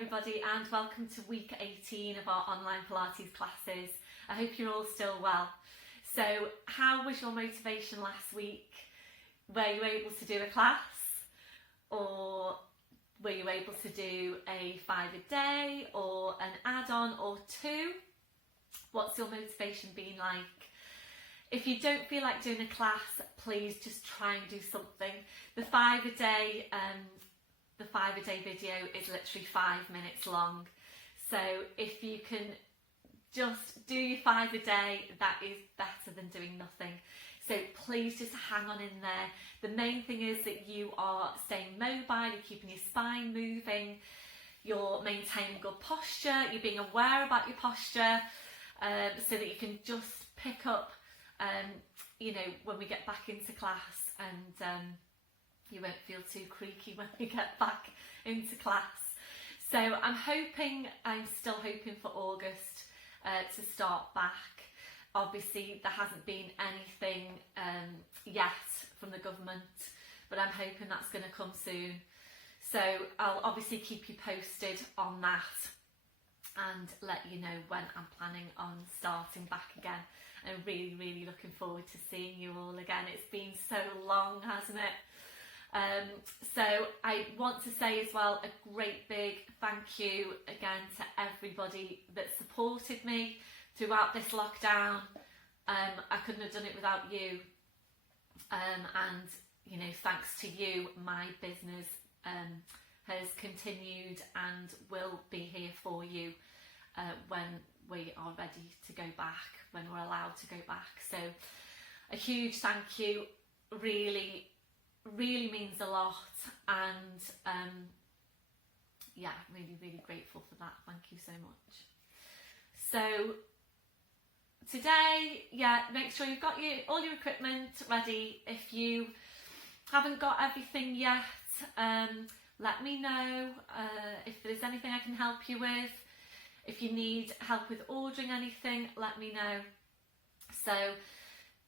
everybody and welcome to week 18 of our online Pilates classes. I hope you're all still well. So how was your motivation last week? Were you able to do a class, or were you able to do a 5 a day or an add-on or 2? What's your motivation been like? If you don't feel like doing a class, please just try and do something. The 5 a day video is literally 5 minutes long. So if you can just do your 5 a day, that is better than doing nothing. So please just hang on in there. The main thing is that you are staying mobile, you're keeping your spine moving, you're maintaining good posture, you're being aware about your posture, so that you can just pick up when we get back into class, and you won't feel too creaky when we get back into class. So I'm still hoping for August to start back. Obviously there hasn't been anything yet from the government, but I'm hoping that's going to come soon. So I'll obviously keep you posted on that and let you know when I'm planning on starting back again. I'm really looking forward to seeing you all again. It's been so long, hasn't it? So I want to say as well a great big thank you again to everybody that supported me throughout this lockdown. I couldn't have done it without you, and thanks to you, my business has continued and will be here for you when we are ready to go back, when we're allowed to go back. So a huge thank you, really means a lot, and really grateful for that. Thank you so much. So today, make sure you've got all your equipment ready. If you haven't got everything yet, let me know if there's anything I can help you with. If you need help with ordering anything, let me know. So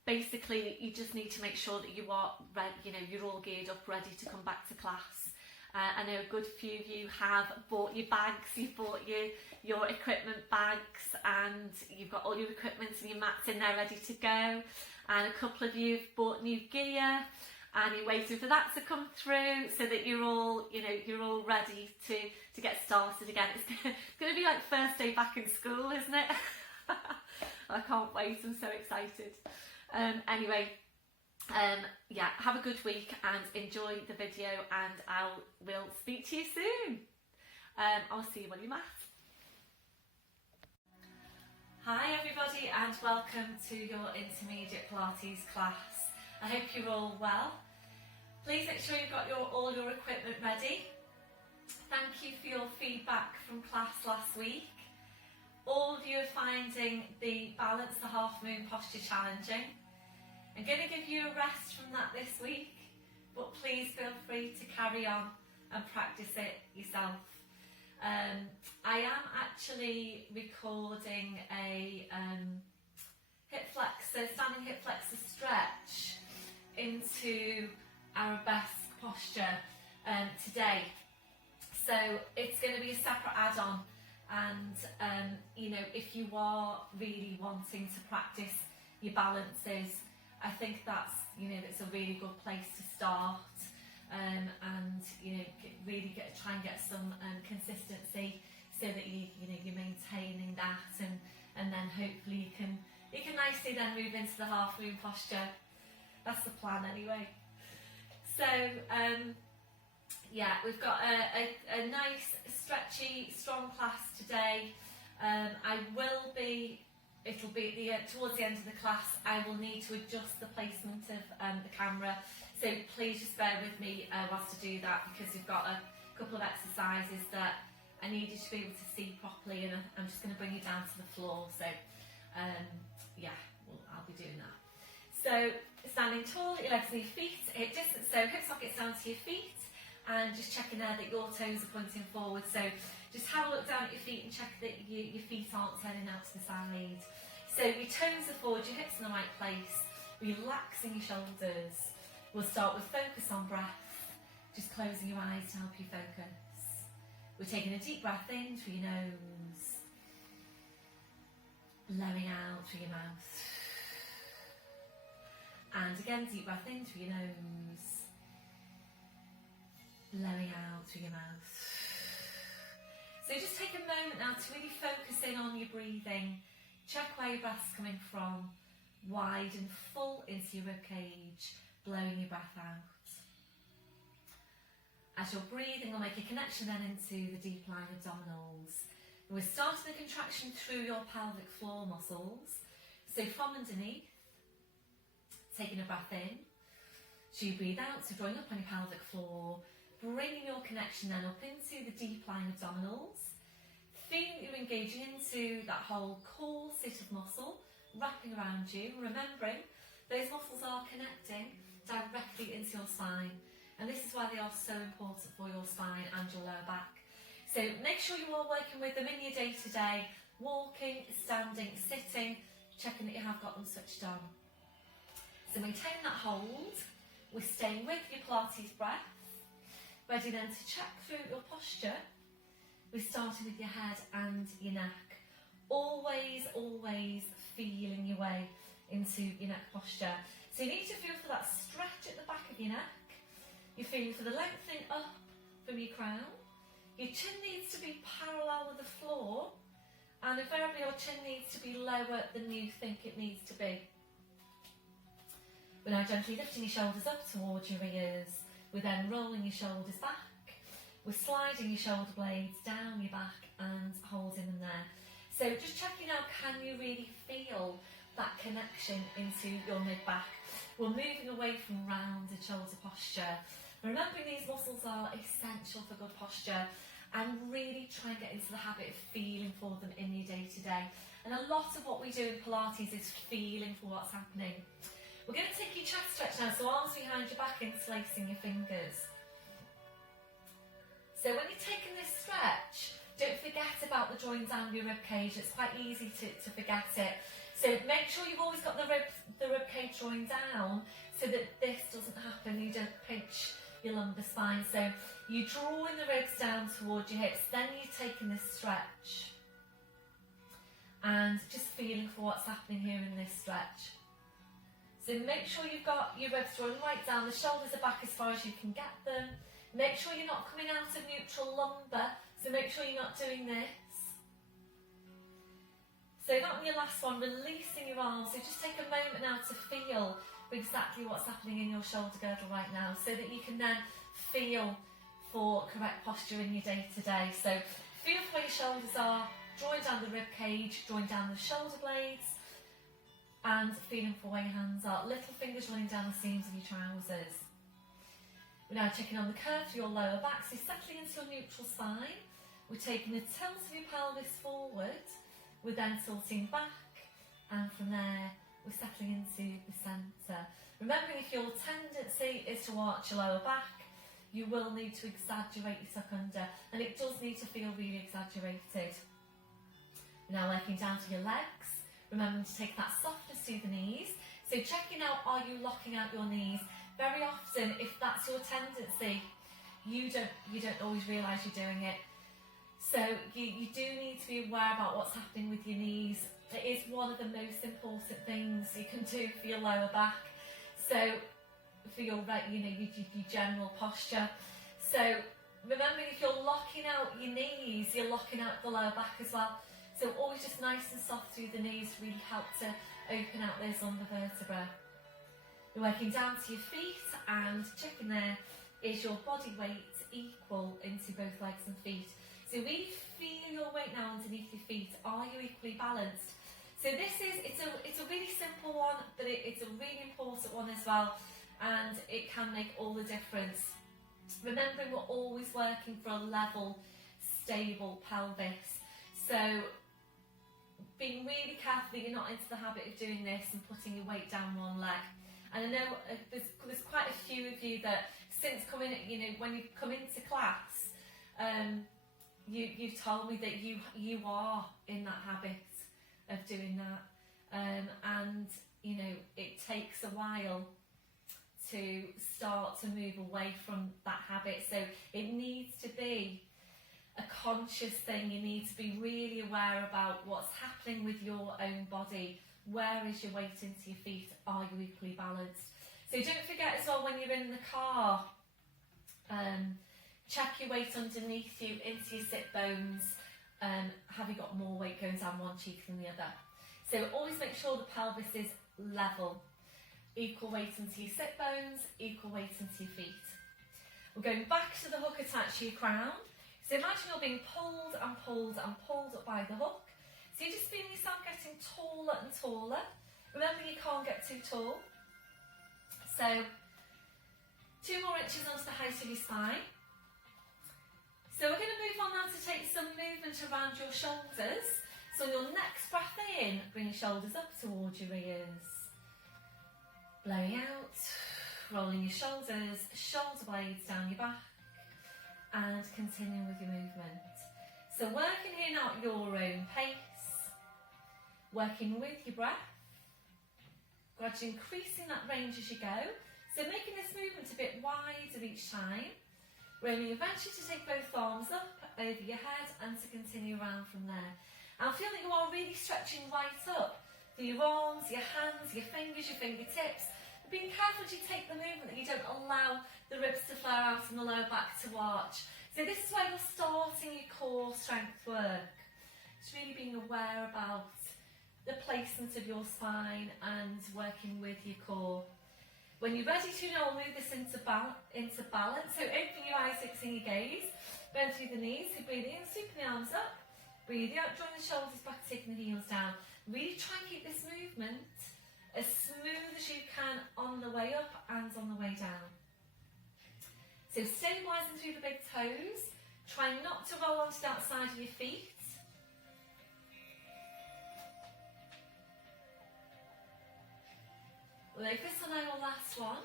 basically you just need to make sure that you are ready, you're all geared up, ready to come back to class. I know a good few of you have bought your bags, you've bought your equipment bags, and you've got all your equipment and your mats in there ready to go. And a couple of you have bought new gear and you're waiting for that to come through so that you're all ready to get started again. It's going to be like first day back in school, isn't it? I can't wait, I'm so excited. Anyway, have a good week and enjoy the video, and I will speak to you soon. I'll see you on your mat. Hi everybody and welcome to your intermediate Pilates class. I hope you're all well. Please make sure you've got all your equipment ready. Thank you for your feedback from class last week. All of you are finding the balance the half moon posture challenging. I'm going to give you a rest from that this week, but please feel free to carry on and practice it yourself. I am actually recording a standing hip flexor stretch into arabesque posture today. So it's going to be a separate add-on, and if you are really wanting to practice your balances, I think that's a really good place to start, and really try and get some consistency so that you're maintaining that, and then hopefully you can nicely then move into the half moon posture. That's the plan anyway. So we've got a nice stretchy strong class today. It'll be towards the end of the class. I will need to adjust the placement of the camera, so please just bear with me whilst I do that, because we've got a couple of exercises that I need you to be able to see properly, and I'm just going to bring you down to the floor. So I'll be doing that. So standing tall, your legs and your feet hip distance, so hip sockets down to your feet, and just checking there that your toes are pointing forward. So just have a look down at your feet and check that your feet aren't turning out to the side. So your toes are forward, your hips in the right place, relaxing your shoulders. We'll start with focus on breath, just closing your eyes to help you focus. We're taking a deep breath in through your nose, blowing out through your mouth. And again, deep breath in through your nose, blowing out through your mouth. So just take a moment now to really focus in on your breathing. Check where your breath's coming from. Wide and full into your ribcage, blowing your breath out. As you're breathing, we'll make a connection then into the deep lying abdominals. And we're starting the contraction through your pelvic floor muscles. So from underneath, taking a breath in. So you breathe out, so drawing up on your pelvic floor, bringing your connection then up into the deep lying abdominals. Feeling that you're engaging into that whole core sit of muscle, wrapping around you, remembering those muscles are connecting directly into your spine. And this is why they are so important for your spine and your lower back. So make sure you are working with them in your day-to-day, walking, standing, sitting, checking that you have got them switched on. So maintain that hold. We're staying with your Pilates breath. Ready then to check through your posture. We're starting with your head and your neck. Always, always feeling your way into your neck posture. So you need to feel for that stretch at the back of your neck. You're feeling for the lengthening up from your crown. Your chin needs to be parallel with the floor, and invariably your chin needs to be lower than you think it needs to be. We're now gently lifting your shoulders up towards your ears. We're then rolling your shoulders back. We're sliding your shoulder blades down your back and holding them there. So just checking out, can you really feel that connection into your mid-back? We're moving away from rounded shoulder posture. Remembering these muscles are essential for good posture, and really try and get into the habit of feeling for them in your day-to-day. And a lot of what we do in Pilates is feeling for what's happening. We're going to take your chest stretch now, so arms behind your back, interlacing your fingers. So when you're taking this stretch, don't forget about the drawing down your rib cage. It's quite easy to forget it. So make sure you've always got the rib cage drawing down so that this doesn't happen. You don't pinch your lumbar spine. So you're drawing the ribs down towards your hips, then you're taking this stretch and just feeling for what's happening here in this stretch. So make sure you've got your ribs drawing right down, the shoulders are back as far as you can get them. Make sure you're not coming out of neutral lumbar, so make sure you're not doing this. So that on your last one, releasing your arms. So just take a moment now to feel exactly what's happening in your shoulder girdle right now, so that you can then feel for correct posture in your day-to-day. So feel for where your shoulders are, drawing down the rib cage, drawing down the shoulder blades, and feeling for where your hands are. Little fingers running down the seams of your trousers. We're now checking on the curve of your lower back, so settling into your neutral spine. We're taking the tilt of your pelvis forward. We're then tilting back, and from there we're settling into the centre. Remembering, if your tendency is to arch your lower back, you will need to exaggerate your tuck under, and it does need to feel really exaggerated. We're now working down to your legs, remembering to take that softness to the knees. So checking out, are you locking out your knees? Very often, if that's your tendency, you don't always realise you're doing it. So you do need to be aware about what's happening with your knees. It is one of the most important things you can do for your lower back. So for your general posture. So remembering, if you're locking out your knees, you're locking out the lower back as well. So always just nice and soft through the knees really help to open out those lumbar vertebrae. You're working down to your feet, and checking there, is your body weight equal into both legs and feet. So really feel your weight now underneath your feet. Are you equally balanced? So it's a really simple one, but it's a really important one as well, and it can make all the difference. Remembering, we're always working for a level, stable pelvis. So being really careful that you're not into the habit of doing this and putting your weight down one leg. And I know there's quite a few of you that, since coming, when you come into class, you've told me that you are in that habit of doing that, and it takes a while to start to move away from that habit. So it needs to be a conscious thing. You need to be really aware about what's happening with your own body. Where is your weight into your feet? Are you equally balanced? So don't forget as well, when you're in the car, check your weight underneath you into your sit bones. Have you got more weight going down one cheek than the other? So always make sure the pelvis is level. Equal weight into your sit bones, equal weight into your feet. We're going back to the hook attached to your crown. So imagine you're being pulled and pulled and pulled up by the hook. So you're just feeling yourself getting taller and taller. Remember, you can't get too tall. So 2 more inches onto the height of your spine. So we're going to move on now to take some movement around your shoulders. So on your next breath in, bring your shoulders up towards your ears. Blowing out, rolling your shoulders, shoulder blades down your back, and continuing with your movement. So working here now at your own pace, working with your breath, gradually increasing that range as you go. So making this movement a bit wider each time, rolling eventually to take both arms up over your head and to continue around from there. And feel that you are really stretching right up through your arms, your hands, your fingers, your fingertips. But being careful as you take the movement that you don't allow the ribs to flare out and the lower back to arch. So this is where you're starting your core strength work. It's really being aware about the placement of your spine and working with your core. When you're ready to now, we'll move this into balance. So open your eyes, fixing your gaze, bend through the knees, so breathe in, sweep the arms up, breathe out, drawing the shoulders back, taking the heels down. Really try and keep this movement as smooth as you can on the way up and on the way down. So stabilising through the big toes, try not to roll onto the outside of your feet. Like this one, our last one.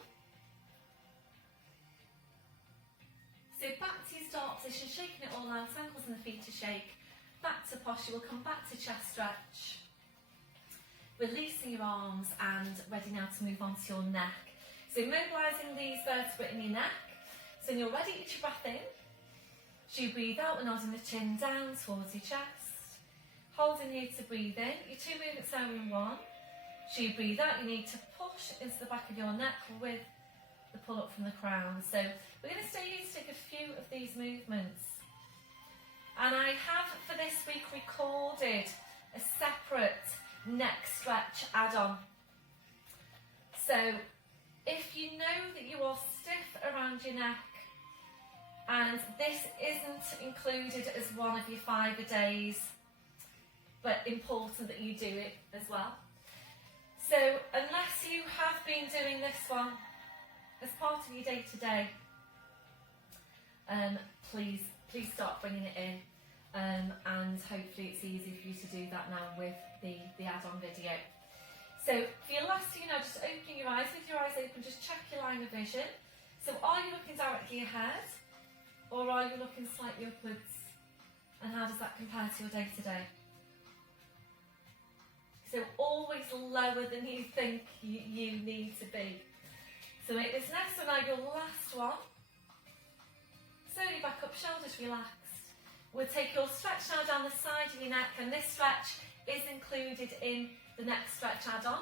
So back to your start position, shaking it all out, ankles and the feet to shake. Back to posture, we'll come back to chest stretch. Releasing your arms and ready now to move on to your neck. So mobilising these vertebrae in your neck. So when you're ready, each breath in. So you breathe out, we're nodding the chin down towards your chest. Holding here to breathe in. Your 2 movements are in 1. So you breathe out, you need to push into the back of your neck with the pull up from the crown. So we're going to stay here to take a few of these movements. And I have for this week recorded a separate neck stretch add-on. So if you know that you are stiff around your neck and this isn't included as one of your 5-a-days, but important that you do it as well. So unless you have been doing this one as part of your day-to-day, please start bringing it in, and hopefully it's easy for you to do that now with the add-on video. So for your last few now, just opening your eyes. With your eyes open, just check your line of vision. So are you looking directly ahead, or are you looking slightly upwards? And how does that compare to your day-to-day? So always lower than you think you need to be. So make this next one now your last one. Slowly back up, shoulders relaxed. We'll take your stretch now down the side of your neck, and this stretch is included in the neck stretch add-on.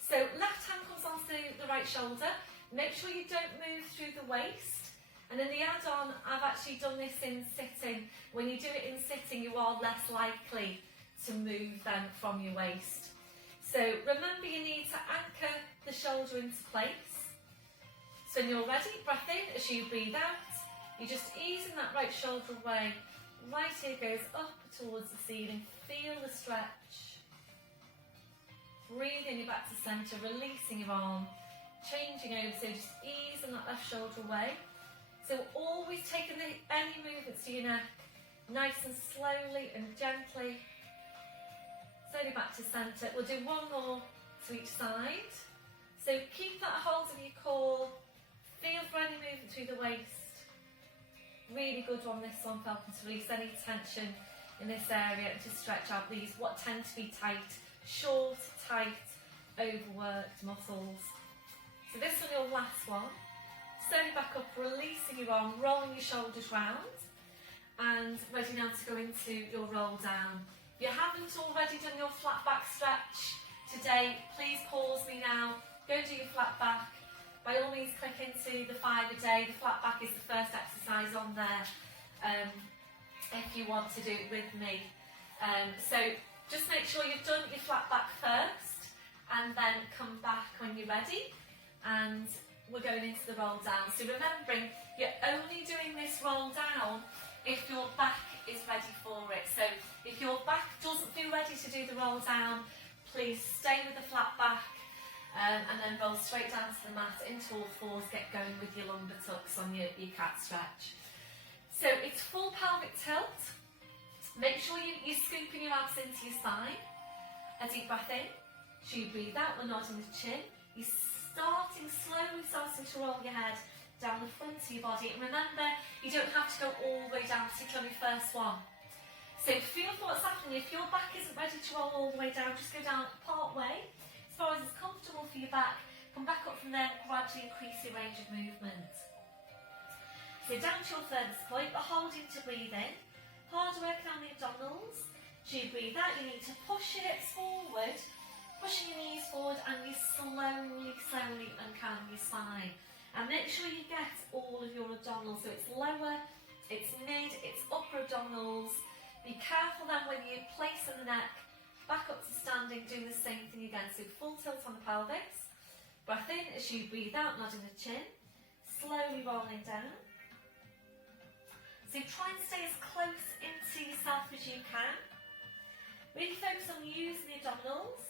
So left hand comes onto the right shoulder. Make sure you don't move through the waist. And in the add-on, I've actually done this in sitting. When you do it in sitting, you are less likely to move them from your waist. So remember, you need to anchor the shoulder into place. So when you're ready, breath in. As you breathe out, you're just easing that right shoulder away. Right here goes up towards the ceiling. Feel the stretch. Breathing you back to centre, releasing your arm, changing over, so just easing that left shoulder away. So always taking any movements to your neck, nice and slowly and gently. Slowly back to centre. We'll do one more to each side. So keep that hold of your core. Feel for any movement through the waist. Really good on this one, helping to release any tension in this area and to stretch out these what tend to be tight, short, tight, overworked muscles. So this one, your last one. Slowly back up, releasing your arm, rolling your shoulders round. and ready now to go into your roll down. If you haven't already done your flat back stretch today, please pause me now, go do your flat back. By all means click into the 5 a day. The flat back is the first exercise on there if you want to do it with me. So just make sure you've done your flat back first and then come back when you're ready, and we're going into the roll down. So remembering, you're only doing this roll down if your back is ready for it. So if your back doesn't feel ready to do the roll down, please stay with the flat back and then roll straight down to the mat into all fours. Get going with your lumbar tucks on your cat stretch. So it's full pelvic tilt. Make sure you're scooping your abs into your spine. A deep breath in. As you breathe out, we're nodding the chin. You're slowly starting to roll your head down the front of your body. And remember, you don't have to go all the way down, particularly on your first one. So feel for what's happening. If your back isn't ready to roll all the way down, just go down part way, as far as it's comfortable for your back. Come back up from there, gradually increase your range of movement. So down to your furthest point, but holding to breathe in. Hard working on the abdominals. As you breathe out, you need to push your hips forward, pushing your knees forward, and you slowly uncalm your spine. And make sure you get all of your abdominals. So it's lower, it's mid, it's upper abdominals. Be careful then when you place in the neck, back up to standing, doing the same thing again. So full tilt on the pelvis. Breath in as you breathe out, nodding the chin. Slowly rolling down. So try and stay as close into yourself as you can. Really focus on using the abdominals.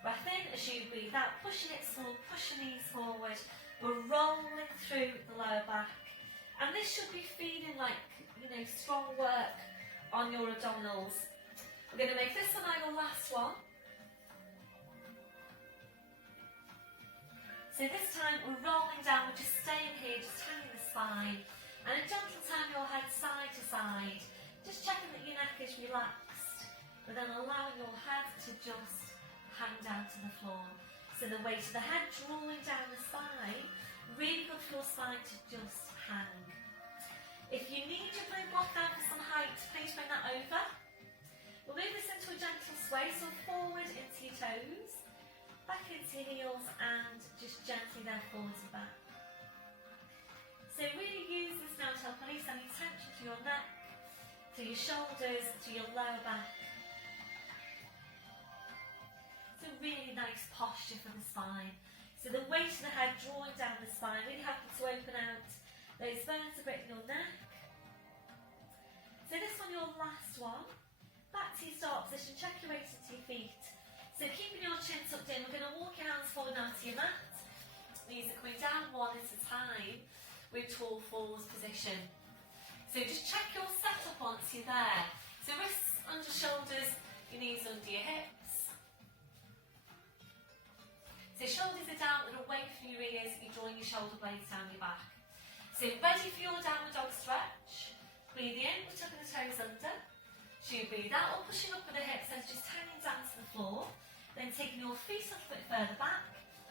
Breath in as you breathe out, push your hips forward, push your knees forward. We're rolling through the lower back. And this should be feeling like, strong work on your abdominals. We're going to make this one our last one. So this time we're rolling down, we're just staying here, just hanging the spine. And a gentle turn your head side to side, just checking that your neck is relaxed, but then allowing your head to just hang down to the floor. So the weight of the head drawing down the spine, really good for your spine to just hang. If you need your blue block down for some height, please bring that over. We'll move this into a gentle sway, so forward into your toes, back into your heels, and just gently then forwards and back. So really use this now to help release any tension to your neck, to your shoulders, to your lower back. It's a really nice posture for the spine. So the weight of the head drawing down the spine, really helping to open out those vertebrae in your neck. So this one, your last one. Back to your start position, check your weight into your feet. So keeping your chin tucked in, we're going to walk your hands forward now to your mat. Knees are coming down one at a time with tall forwards position. So just check your setup once you're there. So wrists under shoulders, your knees under your hips. So shoulders are down and away from your ears, you're drawing your shoulder blades down your back. So ready for your downward dog stretch. Breathe in, we're tucking the toes under. So you breathe out, or pushing up with the hips, and just hanging down to the floor. Then taking your feet a little bit further back.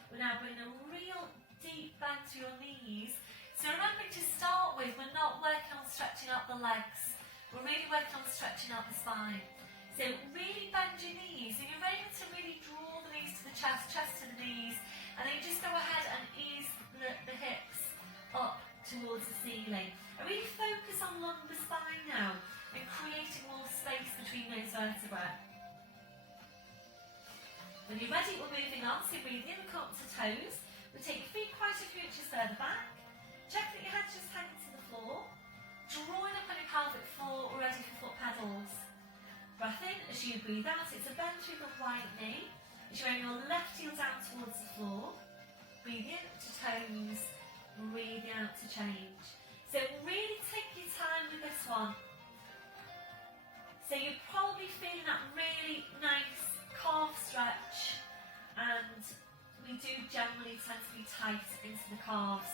We're now bringing a real deep bend to your knees. So remember, to start with, we're not working on stretching out the legs. We're really working on stretching out the spine. So really bend your knees, and you're able to really draw the knees to the chest, chest to the knees, and then you just go ahead and ease the hips up towards the ceiling. And really focus on lumbar spine now, and creating more space between those vertebrae. When you're ready, we're moving on. So breathe in, come up to toes. We take your feet quite a few inches further back. Check that your head's just hanging to the floor. Drawing up on your pelvic floor, ready for foot pedals. Breath in as you breathe out. It's a bend through the right knee. As you bring your left heel down towards the floor. Breathe in to toes. Breathe out to change. So really take your time with this one. So you're probably feeling that really nice calf stretch, and we do generally tend to be tight into the calves.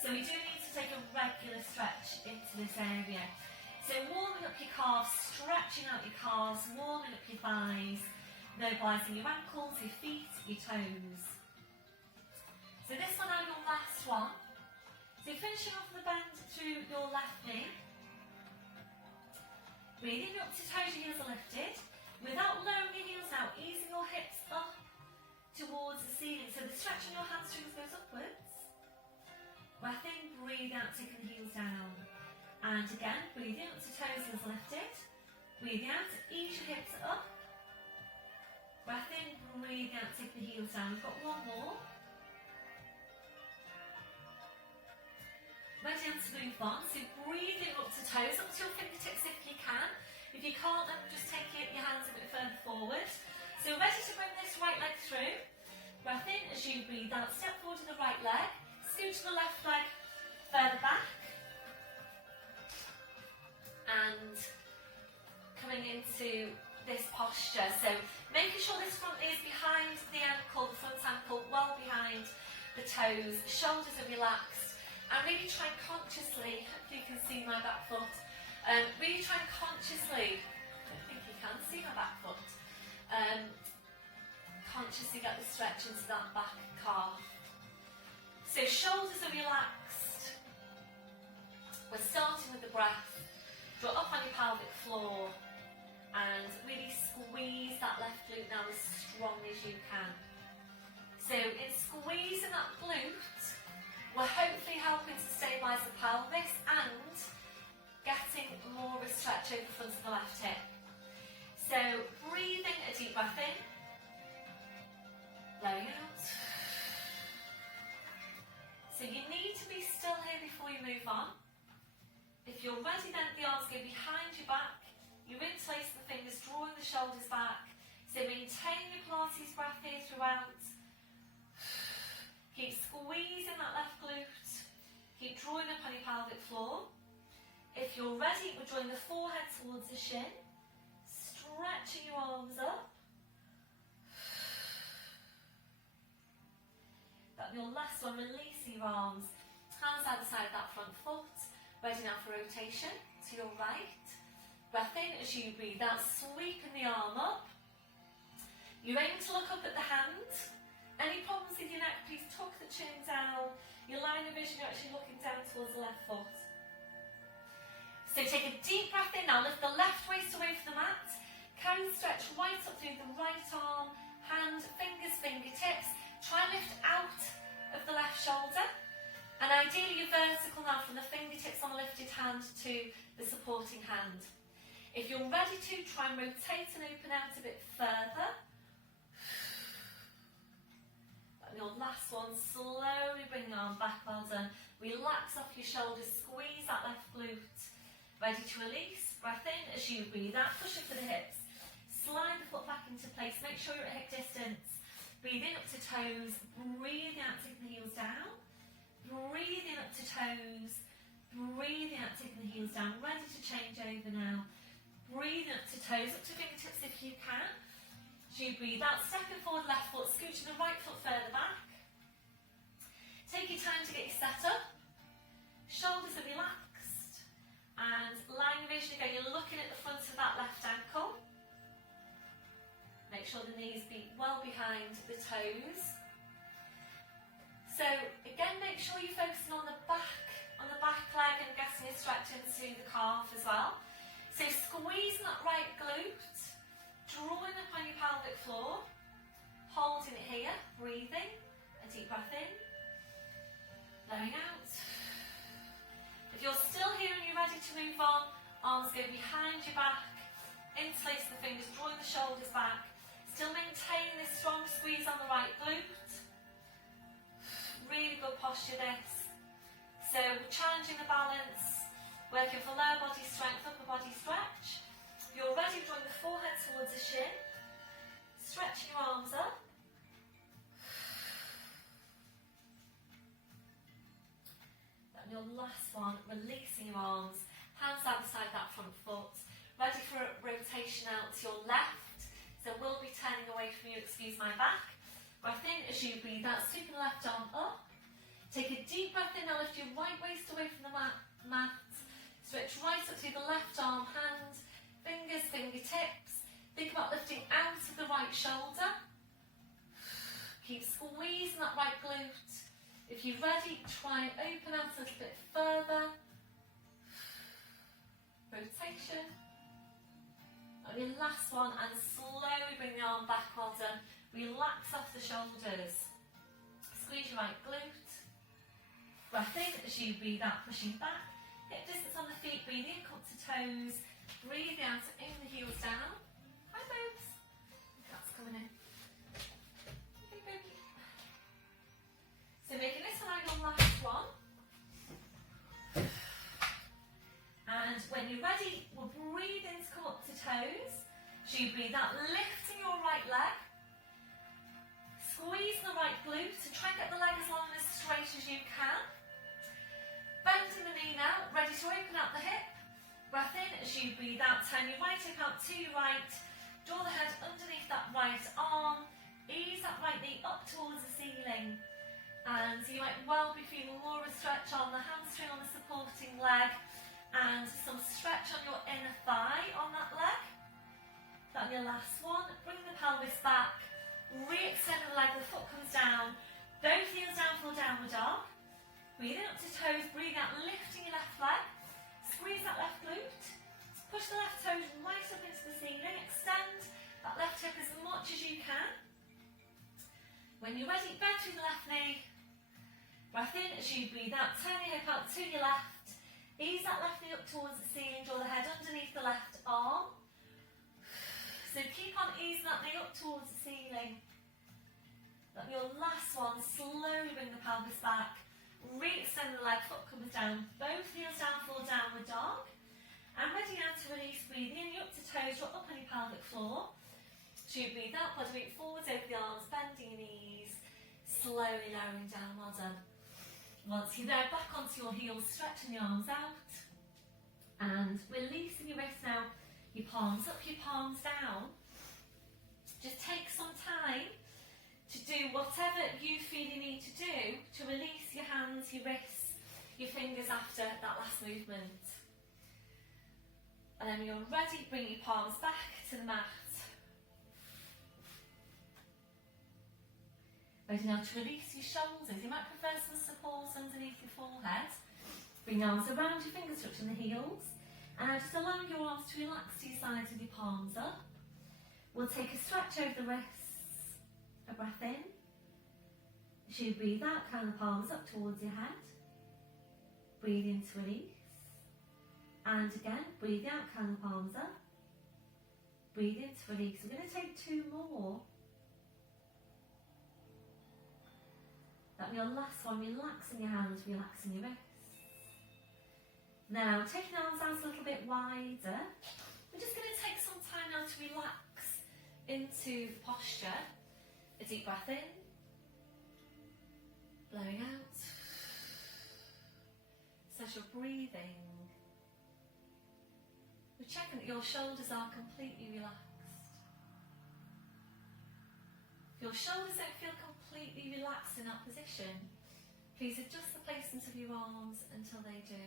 So we do need to take a regular stretch into this area. So warming up your calves, stretching out your calves, warming up your thighs, mobilising your ankles, your feet, your toes. So this one now, your last one. So finishing off the bend through your left knee. Breathing up to toes, your heels are lifted. Without lowering your heels now, easing your hips up towards the ceiling. So the stretch on your hamstrings goes upwards. Breath in, breathe out, taking the heels down. And again, breathing up to toes, heels lifted. Breathing out, ease your hips up. Breath in, breathe out, take the heels down. We've got one more. Ready to move on. So breathing up to toes, up to your fingertips if you can. If you can't, then just take your hands a bit further forward. So ready to bring this right leg through. Breath in as you breathe out. Step forward to the right leg. Scoot to the left leg further back. And coming into this posture. So making sure this front knee is behind the ankle, the front ankle well behind the toes. Shoulders are relaxed. And really try and consciously, hopefully you can see my back foot. Really try and consciously, I don't think you can see my back foot, consciously get the stretch into that back calf. So shoulders are relaxed. We're starting with the breath. Draw up on your pelvic floor and really squeeze that left glute now as strong as you can. So in squeezing that glute, we're hopefully helping to stabilise the pelvis and getting more of a stretch over the front of the left hip. So breathing a deep breath in, blowing out. So you need to be still here before you move on. If you're ready, then the arms go behind your back. You interlace the fingers, drawing the shoulders back. So maintain your Pilates breath here throughout. Keep squeezing that left glute. Keep drawing up on your pelvic floor. If you're ready, we're drawing the forehead towards the shin. Stretching your arms up. That'll be your last one, releasing your arms. Hands either side of that front foot. Ready now for rotation to your right. Breath in as you breathe out, sweeping the arm up. You aim to look up at the hand. Any problems with your neck, please tuck the chin down. Your line of vision, you're actually looking down towards the left foot. So take a deep breath in now, lift the left waist away from the mat. Carry the stretch right up through the right arm, hand, fingers, fingertips. Try and lift out of the left shoulder. And ideally you're vertical now from the fingertips on the lifted hand to the supporting hand. If you're ready to, try and rotate and open out a bit further. And your last one, slowly bring the arm back, well done. Relax off your shoulders, squeeze that left glute. Ready to release, breath in as you breathe out, push up to the hips. Slide the foot back into place, make sure you're at hip distance. Breathe in up to toes, breathe out, taking the heels down. Breathing up to toes, breathing out, taking the heels down. Ready to change over now. Breathing up to toes, up to fingertips if you can. As you breathe out, stepping forward, left foot, scooching the right foot further back. Take your time to get your set up. Shoulders are relaxed. And line of vision again, you're looking at the front of that left ankle. Make sure the knees be well behind the toes. So again, make sure you're focusing on the back leg and getting a stretch into the calf as well. So squeezing that right glute, drawing up on your pelvic floor, holding it here, breathing, a deep breath in, blowing out. If you're still here and you're ready to move on, arms go behind your back, interlace the fingers, drawing the shoulders back, still maintain this strong squeeze on the right glute. Really good posture this. So challenging the balance, working for lower body strength, upper body stretch. If you're ready, drawing the forehead towards the shin. Stretching your arms up. And your last one, releasing your arms. Hands outside that front foot. Ready for a rotation out to your left. So we'll be turning away from you, excuse my back. Breath in as you breathe out, sweeping the left arm up. Take a deep breath in, now lift your right waist away from the mat. Stretch right up through the left arm, hand, fingers, fingertips. Think about lifting out of the right shoulder. Keep squeezing that right glute. If you're ready, try and open out a little bit further. Rotation. your last one, and slowly bring the arm back, well done. Relax off the shoulders. Squeeze your right glute. Breath in as you breathe out, pushing back. Hip distance on the feet, breathe in, come to toes. Breathe out, in the heels down. Hi, babes. That's coming in. Okay, baby. So making this one your last one. And when you're ready, we'll breathe in to come up to toes. So you breathe out, lifting your right leg. Squeeze the right glute, so try and get the leg as long and as straight as you can. Bending the knee now, ready to open up the hip. Breath in as you breathe out, turn your right hip out to your right. Draw the head underneath that right arm. Ease that right knee up towards the ceiling. And you might well be feeling more of a stretch on the hamstring on the supporting leg. And some stretch on your inner thigh on that leg. Then your last one, bring the pelvis back. Re-extend the leg, the foot comes down. Both heels down for downward dog. Breathing up to toes, breathe out, lifting your left leg. Squeeze that left glute. Push the left toes right up into the ceiling. Extend that left hip as much as you can. When you're ready, bend through the left knee. Breath in as you breathe out, turn your hip out to your left. Ease that left knee up towards the ceiling, draw the head underneath the left arm. So keep on easing that knee up towards the ceiling. Then your last one, slowly bring the pelvis back. Re-extend the leg, foot comes down, both heels down for downward dog. And ready now to release, breathe in, you're up to toes, rock up on your pelvic floor. So you breathe out, body weight forwards over the arms, bending your knees, slowly lowering down, well done. Once you're there, back onto your heels, stretching your arms out. And releasing your wrists now, your palms up, your palms down. Just take some time to do whatever you feel you need to do to release your hands, your wrists, your fingers after that last movement. And then when you're ready, bring your palms back to the mat. Ready now to release your shoulders. You might prefer some support underneath your forehead. Bring your arms around, your fingers touching the heels. And just allow your arms to relax to your sides with your palms up. We'll take a stretch over the wrists. A breath in. As you breathe out, curl the palms up towards your head. Breathe in to release. And again, breathe out, curl the palms up. Breathe in to release. We're going to take two more. That'll be your last one, relaxing your hands, relaxing your wrists. Now, taking the arms out a little bit wider. We're just going to take some time now to relax into the posture. A deep breath in, blowing out. So as you're breathing, we're checking that your shoulders are completely relaxed. If your shoulders don't feel completely relaxed in that position, please adjust the placement of your arms until they do.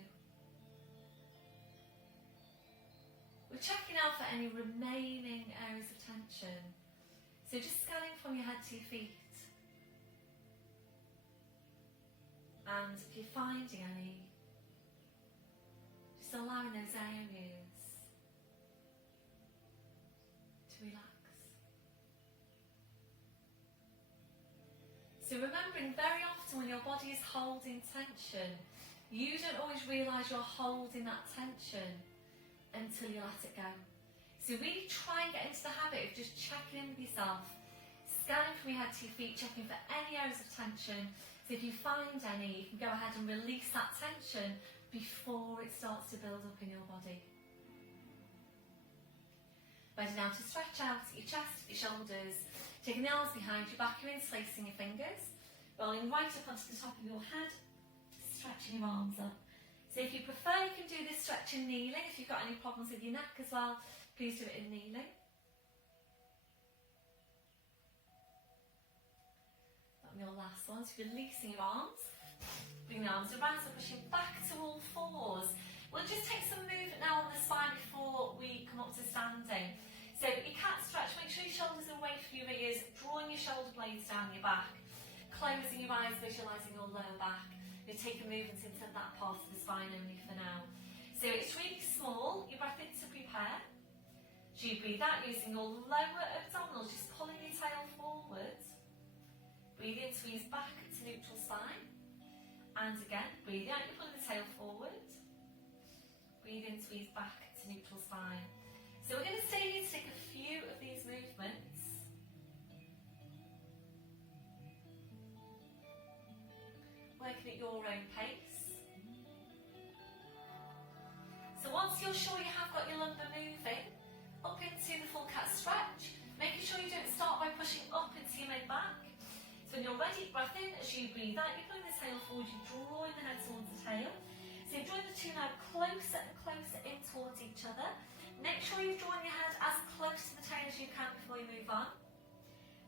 We're checking out for any remaining areas of tension. So just scanning from your head to your feet. And if you're finding any, just allowing those areas to relax. So remembering very often when your body is holding tension, you don't always realise you're holding that tension until you let it go. So really try and get into the habit of just checking in with yourself, scanning from your head to your feet, checking for any areas of tension. So if you find any, you can go ahead and release that tension before it starts to build up in your body. Ready now to stretch out your chest, your shoulders, taking the arms behind your back, you're interlacing your fingers, rolling right up onto the top of your head, stretching your arms up. So if you prefer, you can do this stretching kneeling. If you've got any problems with your neck as well, please do it in kneeling. That'll be your last one. So releasing your arms. Bring the arms around, so pushing back to all fours. We'll just take some movement now on the spine before we come up to standing. So your cat stretch, make sure your shoulders are away from your ears, drawing your shoulder blades down your back, closing your eyes, visualising your lower back. You're taking movements into that part of the spine only for now. So it's really small, your breath in to prepare. As As you breathe out, using your lower abdominals, just pulling your tail forward. Breathe in, squeeze back to neutral spine. And again, breathe out, you're pulling the tail forward. Breathe in, squeeze back to neutral spine. So we're going to stay here to take a few of these movements. Working at your own pace. So once you're sure you have got your lumbar moving, up into the full cat stretch, making sure you don't start by pushing up into your mid-back. So when you're ready, breath in. As you breathe out, you're pulling the tail forward, you're drawing the head towards the tail. So you're drawing the two now closer and closer in towards each other. Make sure you're drawing your head as close to the tail as you can before you move on.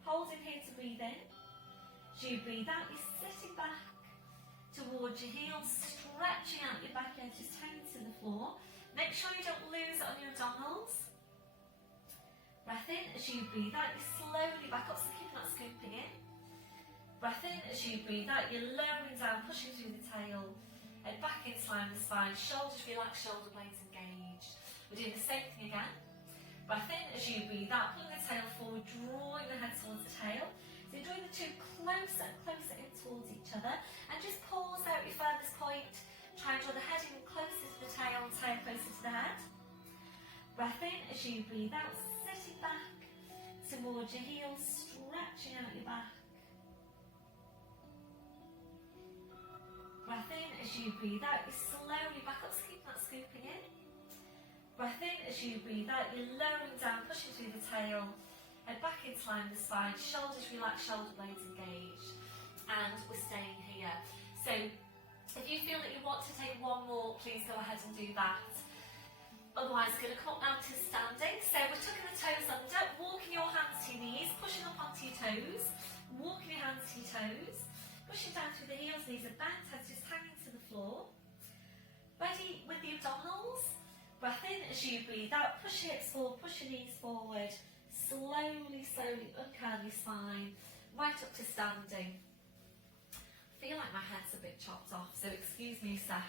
Hold in here to breathe in. As you breathe out, you're sitting back towards your heels, stretching out your back edge, just hanging to the floor. Make sure you don't lose it on your abdominals. Breath in. As you breathe out, you slowly back up, so keep not scooping in. Breath in. As you breathe out, you're lowering down, pushing through the tail. Head back into line with the spine, shoulders relaxed, shoulder blades engaged. We're doing the same thing again. Breath in. As you breathe out, pulling the tail forward, drawing the head towards the tail. So you're drawing the two closer and closer in towards each other. And just pause there at your furthest point. Try and draw the head in closer to the tail closer to the head. Breath in. As you breathe out, sitting back towards your heels, stretching out your back. Breath in. As you breathe out, you slowly back up, so keep not scooping in. Breath in. As you breathe out, you're lowering down, pushing through the tail. Head back into line with the spine, shoulders relaxed, shoulder blades engaged. And we're staying here. So if you feel that you want to take one more, please go ahead and do that. Otherwise, we're going to come up now to standing. So we're tucking the toes under, walking your hands to your knees, pushing up onto your toes, walking your hands to your toes, pushing down through the heels, knees are bent, heads just hanging to the floor. Ready with the abdominals? Breath in. As you breathe out, push your hips forward, push your knees forward. Slowly, slowly uncurl your spine, right up to standing. I feel like my head's a bit chopped off, so excuse me a sec.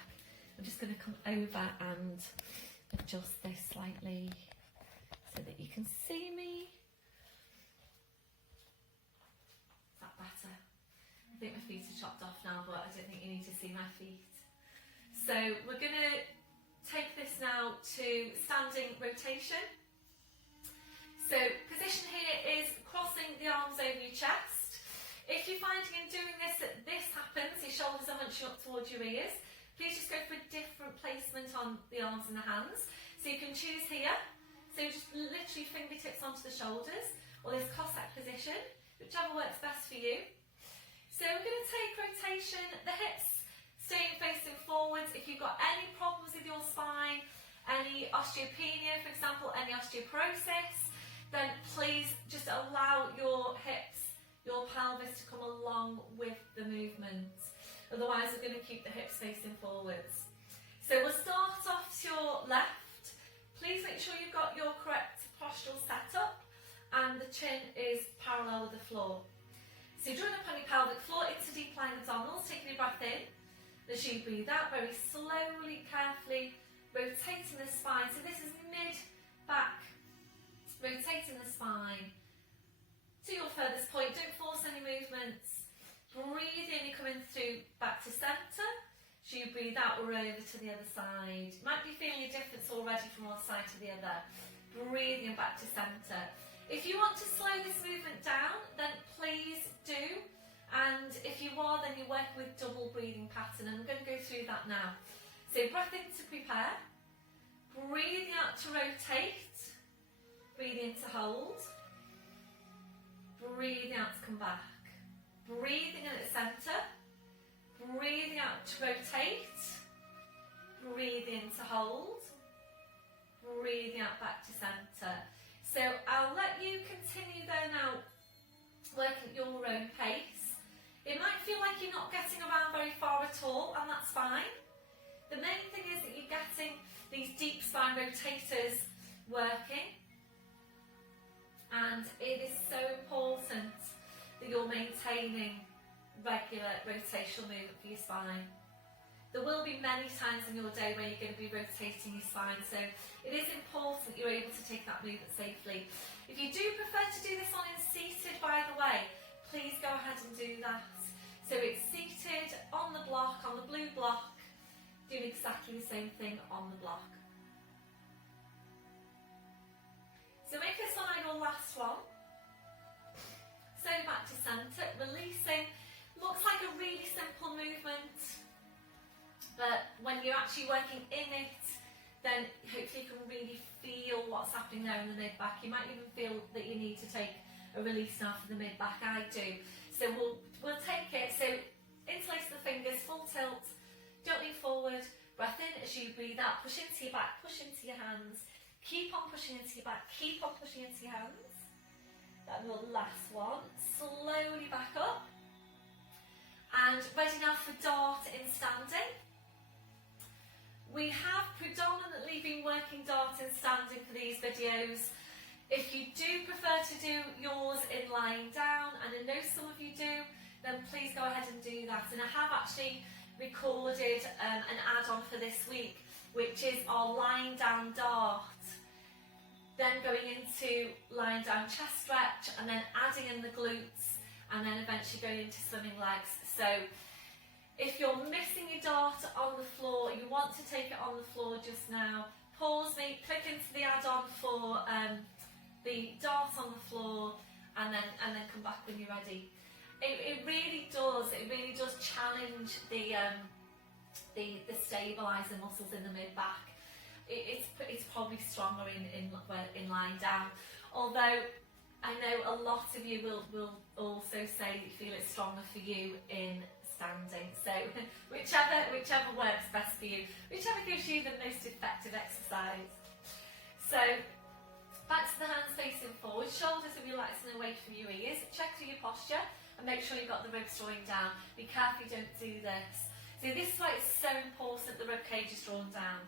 I'm just going to come over and adjust this slightly so that you can see me. Is that better? I think my feet are chopped off now, but I don't think you need to see my feet. So we're going to take this now to standing rotation. So position here is crossing the arms over your chest. If you're finding in doing this that this happens, your shoulders are hunching up towards your ears, please just go for a different placement on the arms and the hands. So you can choose here, so just literally fingertips onto the shoulders, or this Cossack position, whichever works best for you. So we're going to take rotation, the hips staying facing forwards. If you've got any problems with your spine, any osteopenia, for example, any osteoporosis, then please just allow your hips, your pelvis to come along with the movement. Otherwise, we're going to keep the hips facing forwards. So we'll start off to your left. Please make sure you've got your correct postural setup and the chin is parallel with the floor. So you're drawing up on your pelvic floor into deep lying abdominals, taking your breath in. As you breathe out, very slowly, carefully rotating the spine. So this is mid-back. Rotating the spine to your furthest point. Don't force any movements. Breathe in, you're coming through back to centre. As you breathe out, we're over to the other side. Might be feeling a difference already from one side to the other. Breathing back to centre. If you want to slow this movement down, then please do. And if you are, then you're working with double breathing pattern. And we're going to go through that now. So breath in to prepare. Breathing out to rotate. Breathe in to hold. Breathing out to come back. Breathing in at the centre. Breathing out to rotate. Breathe in to hold. Breathing out back to centre. So I'll let you continue there now, working at your own pace. It might feel like you're not getting around very far at all, and that's fine. The main thing is that you're getting these deep spine rotators working. And it is so important that you're maintaining regular rotational movement for your spine. There will be many times in your day where you're going to be rotating your spine, so it is important that you're able to take that movement safely. If you do prefer to do this on in seated, by the way, please go ahead and do that. So it's seated on the block, on the blue block, doing exactly the same thing on the block. So make this one your last one. So back to centre, releasing. Looks like a really simple movement, but when you're actually working in it, then hopefully you can really feel what's happening there in the mid-back. You might even feel that you need to take a release now for the mid-back. I do. So we'll take it. So interlace the fingers, full tilt, don't lean forward, breath in as you breathe out, push into your back, push into your hands, keep on pushing into your back, keep on pushing into your hands. That's your last one. Slowly back up. And ready now for dart in standing. We have predominantly been working dart in standing for these videos. If you do prefer to do yours in lying down, and I know some of you do, then please go ahead and do that. And I have actually recorded an add-on for this week, which is our lying down dart. Then going into lying down chest stretch, and then adding in the glutes, and then eventually going into swimming legs. So if you're missing your dart on the floor, you want to take it on the floor just now, pause me, click into the add-on for the dart on the floor, and then come back when you're ready. It really does challenge the stabiliser muscles in the mid-back. It's probably stronger in lying down, although I know a lot of you will also say that you feel it's stronger for you in standing. So whichever works best for you, whichever gives you the most effective exercise. So back to the hands facing forward, shoulders are relaxing away from your ears. Check through your posture and make sure you've got the ribs drawing down. Be careful you don't do this. So this is why it's so important the rib cage is drawn down.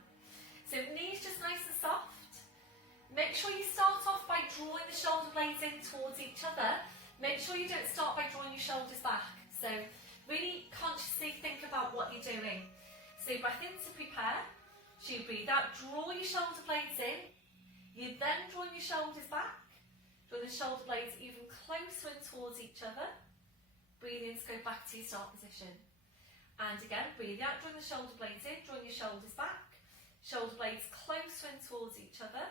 So knees just nice and soft. Make sure you start off by drawing the shoulder blades in towards each other. Make sure you don't start by drawing your shoulders back. So really consciously think about what you're doing. So breath in to prepare. So you breathe out, draw your shoulder blades in. You then draw your shoulders back. Draw the shoulder blades even closer in towards each other. Breathe in to go back to your start position. And again, breathe out, drawing the shoulder blades in, drawing your shoulders back. Shoulder blades closer in towards each other.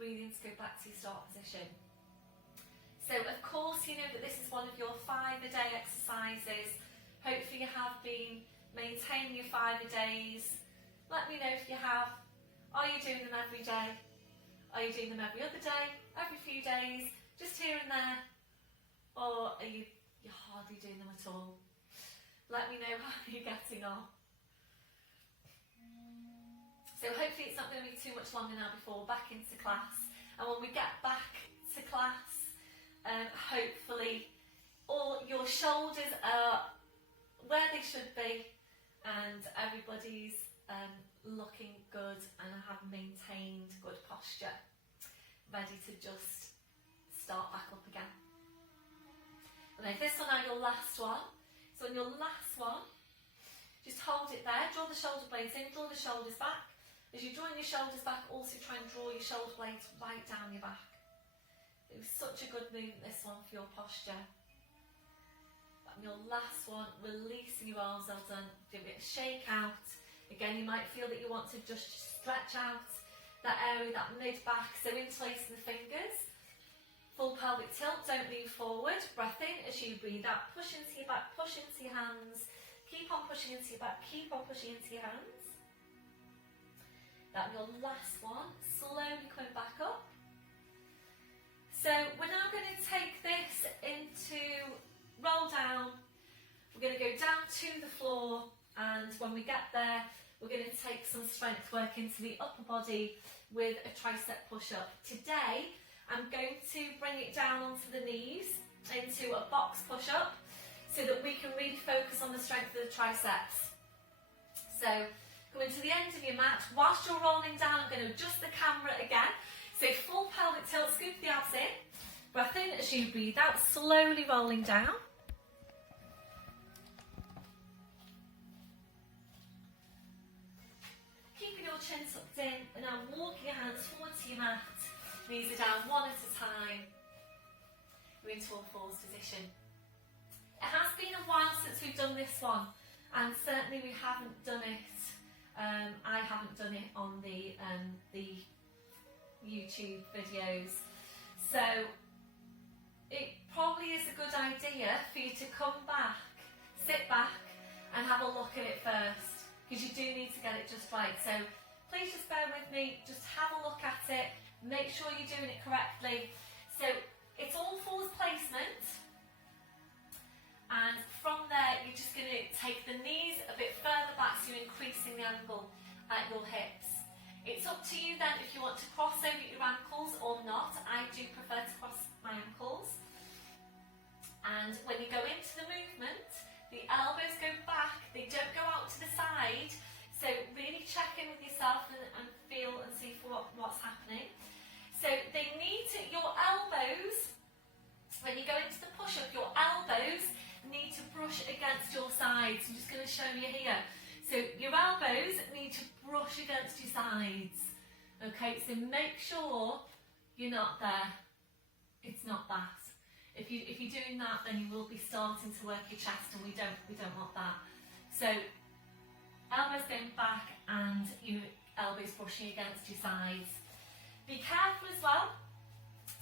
Breathe in to go back to your start position. So of course you know that this is one of your 5-a-day exercises. Hopefully you have been maintaining your 5-a-days. Let me know if you have. Are you doing them every day? Are you doing them every other day? Every few days? Just here and there? Or are you're hardly doing them at all? Let me know how you're getting on. So hopefully it's not going to be too much longer now before we're back into class. And when we get back to class, hopefully all your shoulders are where they should be and everybody's looking good and have maintained good posture, ready to just start back up again. And then this one now your last one. So on your last one, just hold it there, draw the shoulder blades in, draw the shoulders back. As you're drawing your shoulders back, also try and draw your shoulder blades right down your back. It was such a good movement, this one, for your posture. And your last one, releasing your arms well done. Give it a shake out. Again, you might feel that you want to just stretch out that area, that mid-back, so interlacing the fingers. Full pelvic tilt, don't lean forward. Breath in as you breathe out. Push into your back, push into your hands. Keep on pushing into your back, keep on pushing into your hands. That's your last one, slowly coming back up. So we're now going to take this into roll down. We're going to go down to the floor, and when we get there, we're going to take some strength work into the upper body with a tricep push-up. Today, I'm going to bring it down onto the knees into a box push-up so that we can really focus on the strength of the triceps. So coming to the end of your mat, whilst you're rolling down, I'm going to adjust the camera again. So full pelvic tilt, scoop the abs in. Breath in as you breathe out, slowly rolling down. onto your mat, knees are down one at a time, you're into all fours position. It has been a while since we've done this one, and certainly we haven't done it, I haven't done it on the YouTube videos. So it probably is a good idea for you to come back, sit back and have a look at it first, because you do need to get it just right. So please just bear with me, just have a look at it, make sure you're doing it correctly. So it's all fours placement, and from there you're just going to take the knees a bit further back, so you're increasing the angle at your hips. It's up to you then if you want to cross over your ankles or not. I do prefer to cross my ankles. And when you go into the movement, the elbows go back, they don't go out to the side. So really check in with yourself and feel and see for what's happening. So they need to, your elbows, when you go into the push-up, your elbows need to brush against your sides. I'm just going to show you here. So your elbows need to brush against your sides. Okay, so make sure you're not there. It's not that. If you're doing that, then you will be starting to work your chest, and we don't want that. So elbows going back and your elbows brushing against your sides. Be careful as well.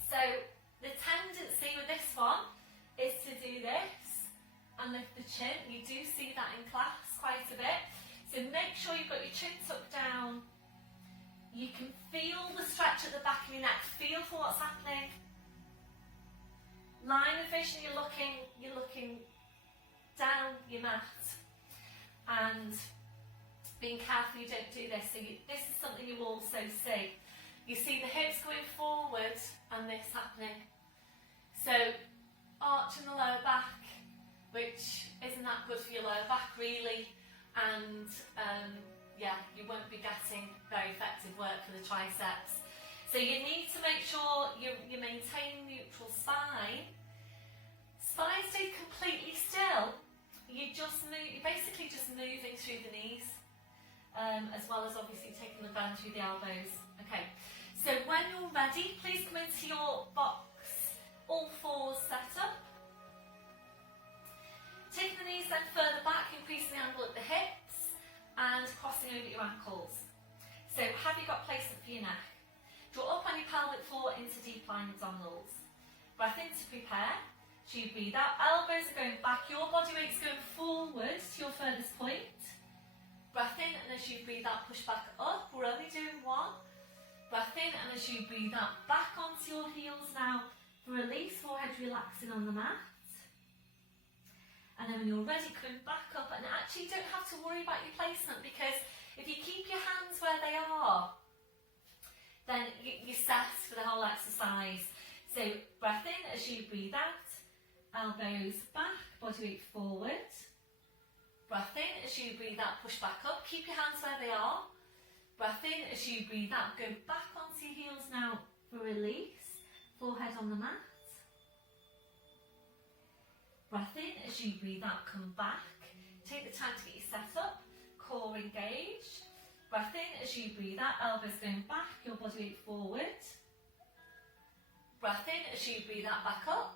So the tendency with this one is to do this and lift the chin. You do see that in class quite a bit. So make sure you've got your chin tucked down. You can feel the stretch at the back of your neck. Feel for what's happening. Line of vision, you're looking down your mat, and being careful you don't do this. So this is something you also see. You see the hips going forward and this happening. So arching the lower back, which isn't that good for your lower back really, and yeah, you won't be getting very effective work for the triceps. So you need to make sure you maintain neutral spine. Spine stays completely still. You're basically just moving through the knees, as well as obviously taking the bend through the elbows. Okay, so when you're ready, please come into your box, all fours set up. Taking the knees then further back, increasing the angle at the hips, and crossing over your ankles. So have you got placement for your neck? Draw up on your pelvic floor into deep lying abdominals. Breath in to prepare. So you breathe out, elbows are going back, your body weight's going forward to your furthest point. Breath in, and as you breathe out, push back up. We're only doing one. Breath in, and as you breathe out, back onto your heels now. Release, forehead relaxing on the mat. And then when you're ready, coming back up, and actually you don't have to worry about your placement, because if you keep your hands where they are, then you're set for the whole exercise. So breath in as you breathe out, elbows back, body weight forward. Breath in as you breathe out, push back up, keep your hands where they are. Breath in as you breathe out, go back onto your heels now for release, forehead on the mat. Breath in as you breathe out, come back, take the time to get you set up, core engaged. Breath in as you breathe out, elbows going back, your body weight forward. Breath in as you breathe out, back up.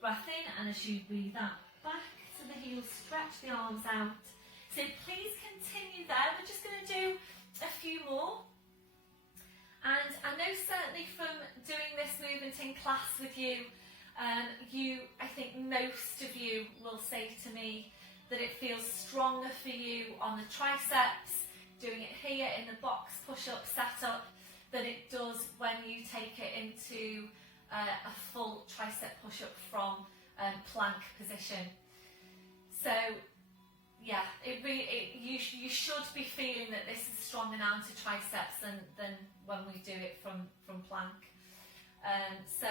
Breath in, and as you breathe out, back to the heels, stretch the arms out. So please continue there. We're just going to do a few more. And I know certainly from doing this movement in class with you, I think most of you will say to me that it feels stronger for you on the triceps, doing it here in the box push-up setup, than it does when you take it into a full tricep push-up from plank position. So yeah, you should be feeling that this is stronger now to triceps than when we do it from plank. So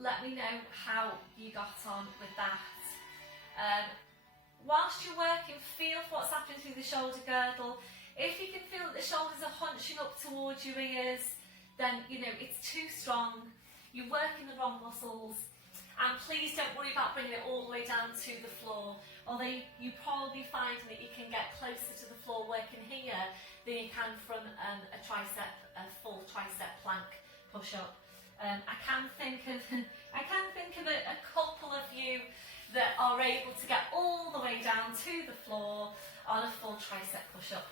let me know how you got on with that. Whilst you're working, feel for what's happening through the shoulder girdle. If you can feel that the shoulders are hunching up towards your ears, then you know it's too strong. You're working the wrong muscles. And please don't worry about bringing it all the way down to the floor, although you probably find that you can get closer to the floor working here than you can from a full tricep plank push-up. I can think of a couple of you that are able to get all the way down to the floor on a full tricep push-up.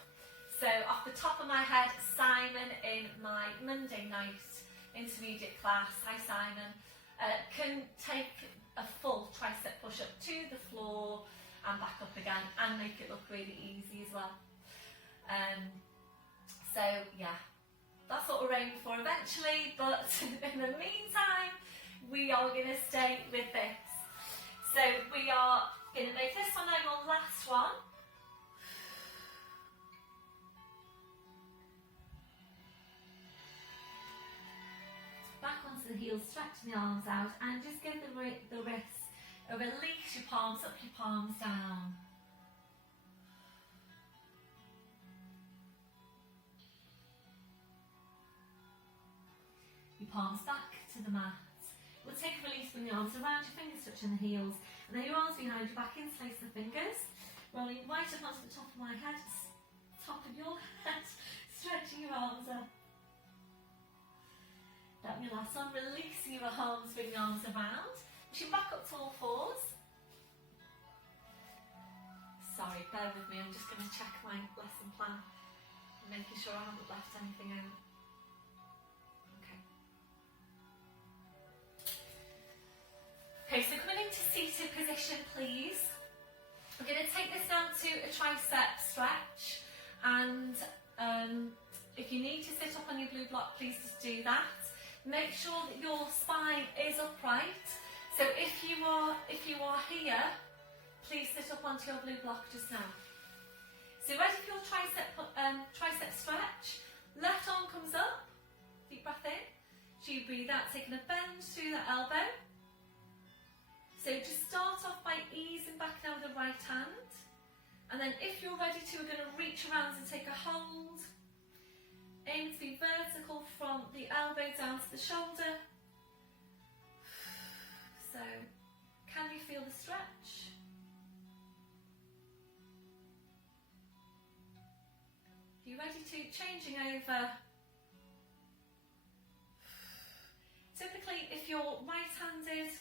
So off the top of my head, Simon in my Monday night intermediate class, hi Simon, can take a full tricep push-up to the floor and back up again and make it look really easy as well. So yeah, that's what we're aiming for eventually, but in the meantime, we are going to stay with this. So we are going to make this one our last one. Back onto the heels, stretch the arms out and just give the wrists a release, your palms up, your palms down. Your palms back to the mat. We'll take a release from the arms around your fingers touching the heels, and then your arms behind your back, interlace the fingers, rolling right up onto the top of my head, top of your head, stretching your arms up. That'll be your last one, releasing your arms, bring the arms around, pushing back up to all fours. Sorry, bear with me, I'm just going to check my lesson plan, making sure I haven't left anything out. Okay, so coming into seated position, please. We're going to take this down to a tricep stretch, and if you need to sit up on your blue block, please just do that. Make sure that your spine is upright. So if you are here, please sit up onto your blue block just now. So ready for your tricep stretch. Left arm comes up. Deep breath in. So you breathe out, taking a bend through the elbow. So just start off by easing back now with the right hand, and then if you're ready to, we're going to reach around and take a hold. Aim to be vertical from the elbow down to the shoulder. So, can you feel the stretch? Are you ready to? Changing over. Typically, if you're right-handed,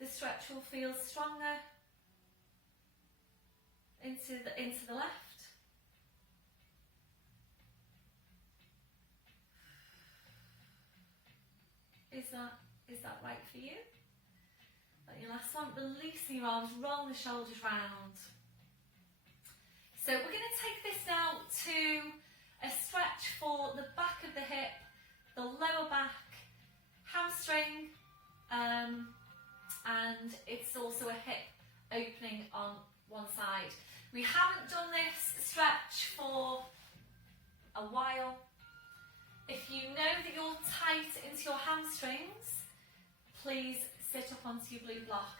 the stretch will feel stronger into the left. Is that right for you? And your last one, releasing your arms, roll the shoulders round. So we're going to take this now to a stretch for the back of the hip, the lower back, hamstring, and it's also a hip opening on one side. We haven't done this stretch for a while. If you know that you're tight into your hamstrings, please sit up onto your blue block.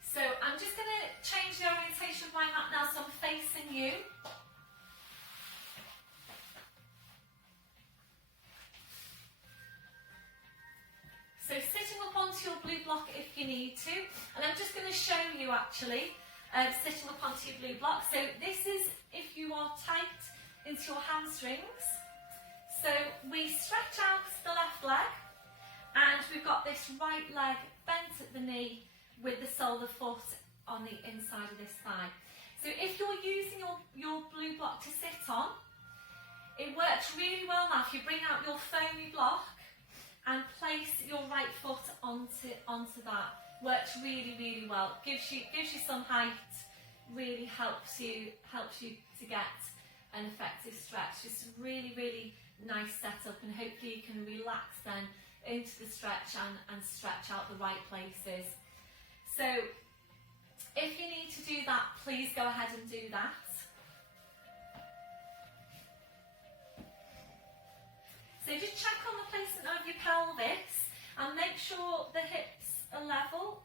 So I'm just going to change the orientation of my mat now, so I'm facing you. So sitting up onto your blue block if you need to, and I'm just going to show you actually sitting up onto your blue block. So this is if you are tight into your hamstrings. So we stretch out the left leg, and we've got this right leg bent at the knee with the sole of the foot on the inside of this thigh. So if you're using your blue block to sit on, it works really well now if you bring out your foamy block and place your right foot onto that. Works really, really well. Gives you some height. Really helps you to get an effective stretch. Just a really, really nice setup, and hopefully you can relax then into the stretch and stretch out the right places. So if you need to do that, please go ahead and do that. So just check on the placement of your pelvis and make sure the hips are level.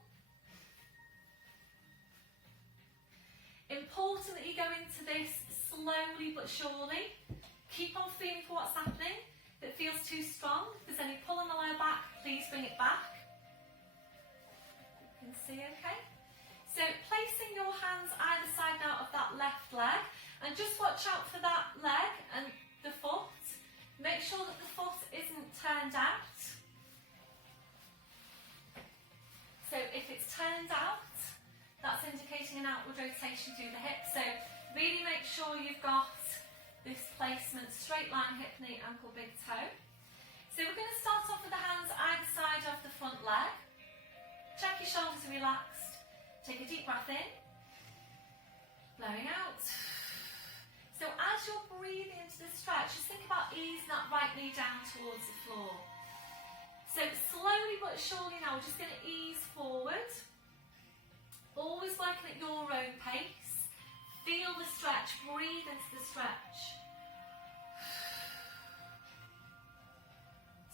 Important that you go into this slowly but surely. Keep on feeling for what's happening. If it feels too strong, if there's any pull on the lower back, please bring it back. watch out for that leg and the foot. Make sure that the foot isn't turned out. So if it's turned out, that's indicating an outward rotation through the hip. So really make sure you've got this placement, straight line, hip, knee, ankle, big toe. So we're going to start off with the hands either side of the front leg. Check your shoulders are relaxed. Take a deep breath in, blowing out. So as you're breathing into the stretch, just think about easing that right knee down towards the floor. So slowly but surely now, we're just going to ease forward. Always working at your own pace. Feel the stretch, breathe into the stretch.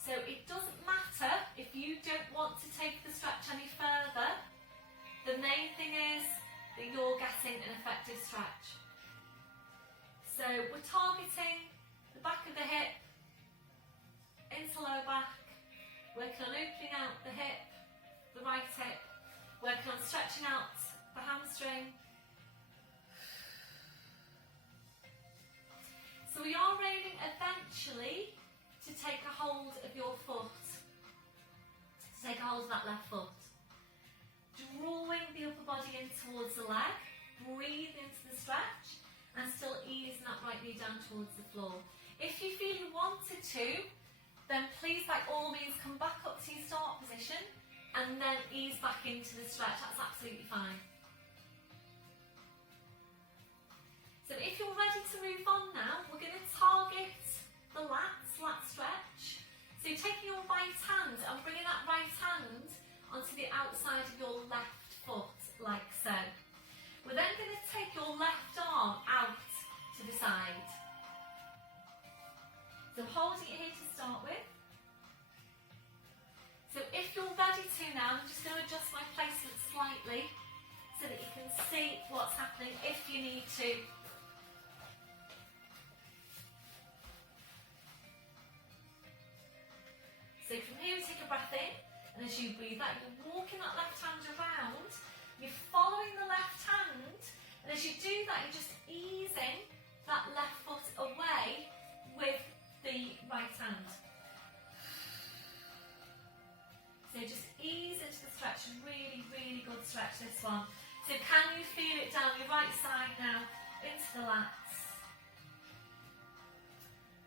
So it doesn't matter if you don't want to take the stretch any further. The main thing is that you're getting an effective stretch. So we're targeting the back of the hip, into lower back, working on opening out the hip, the right hip, working on stretching out the hamstring. So we are aiming eventually to take a hold of your foot, to take a hold of that left foot. Drawing the upper body in towards the leg, breathe into the stretch, and still easing that right knee down towards the floor. If you feel you wanted to, then please by all means come back up to your start position and then ease back into the stretch. That's absolutely fine. So if you're ready to move on now, we're going to target the lats, lat stretch. So taking your right hand and bringing that right hand onto the outside of your left foot, like so. We're then going to take your left arm out to the side. So holding it here to start with. So if you're ready to now, I'm just going to adjust my placement slightly so that you can see what's happening if you need to. So from here we take a breath in, and as you breathe out, you're walking that left hand around, you're following the left hand, and as you do that, you're just easing that left foot away with the right hand. So just ease into the stretch, really, really good stretch this one. So can you feel it down your right side now, into the lats?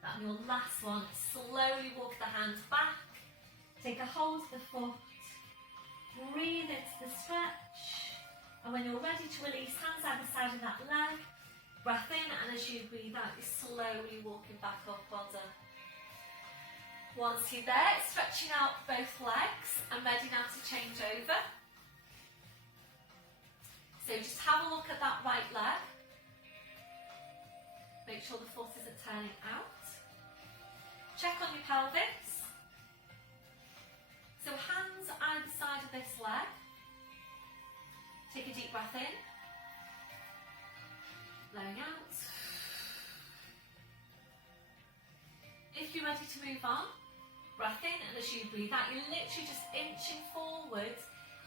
And your last one, slowly walk the hand back, take a hold of the foot, breathe into the stretch, and when you're ready to release, hands either side of that leg, breath in, and as you breathe out, you're slowly walking back up, well done. Once you're there, stretching out both legs, and ready now to change over. So just have a look at that right leg. Make sure the foot isn't turning out. Check on your pelvis. So hands either side of this leg. Take a deep breath in. Blowing out. If you're ready to move on, breath in, and as you breathe out, you're literally just inching forward,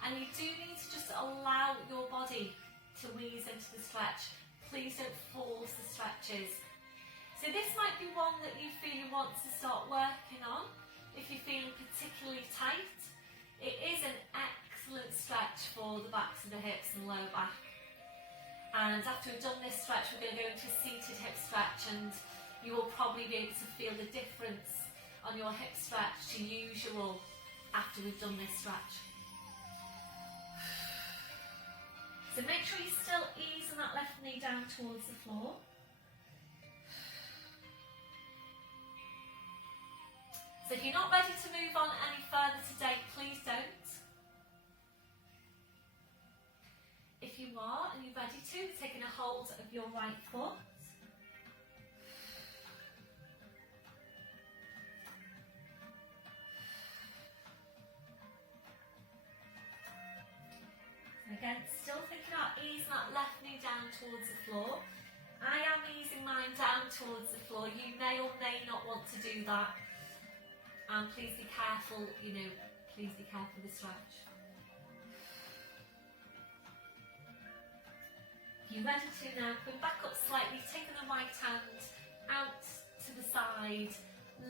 and you do need to just allow your body to ease into the stretch. Please don't force the stretches. So this might be one that you feel you want to start working on if you're feeling particularly tight. It is an excellent stretch for the backs of the hips and lower back. And after we've done this stretch, we're going to go into a seated hip stretch, and you will probably be able to feel the difference on your hip stretch to usual after we've done this stretch. So make sure you still easing that left knee down towards the floor. So if you're not ready to move on any further today, please don't. If you are and you're ready to, taking a hold of your right foot. And again, still thinking about easing that left knee down towards the floor. I am easing mine down towards the floor. You may or may not want to do that. And please be careful, please be careful with the stretch. If You're ready to now come back up slightly, taking the right hand out to the side.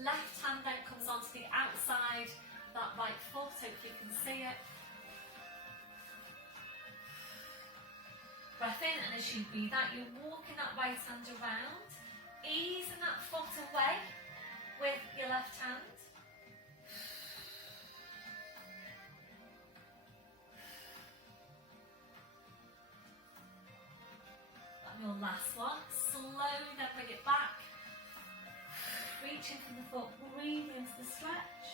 Left hand then comes onto the outside of that right foot, hopefully you can see it. Breath in, and as you breathe out, you're walking that right hand around, easing that foot away with your left hand. And your last one, slowly then bring it back, reaching from the foot, breathe into the stretch.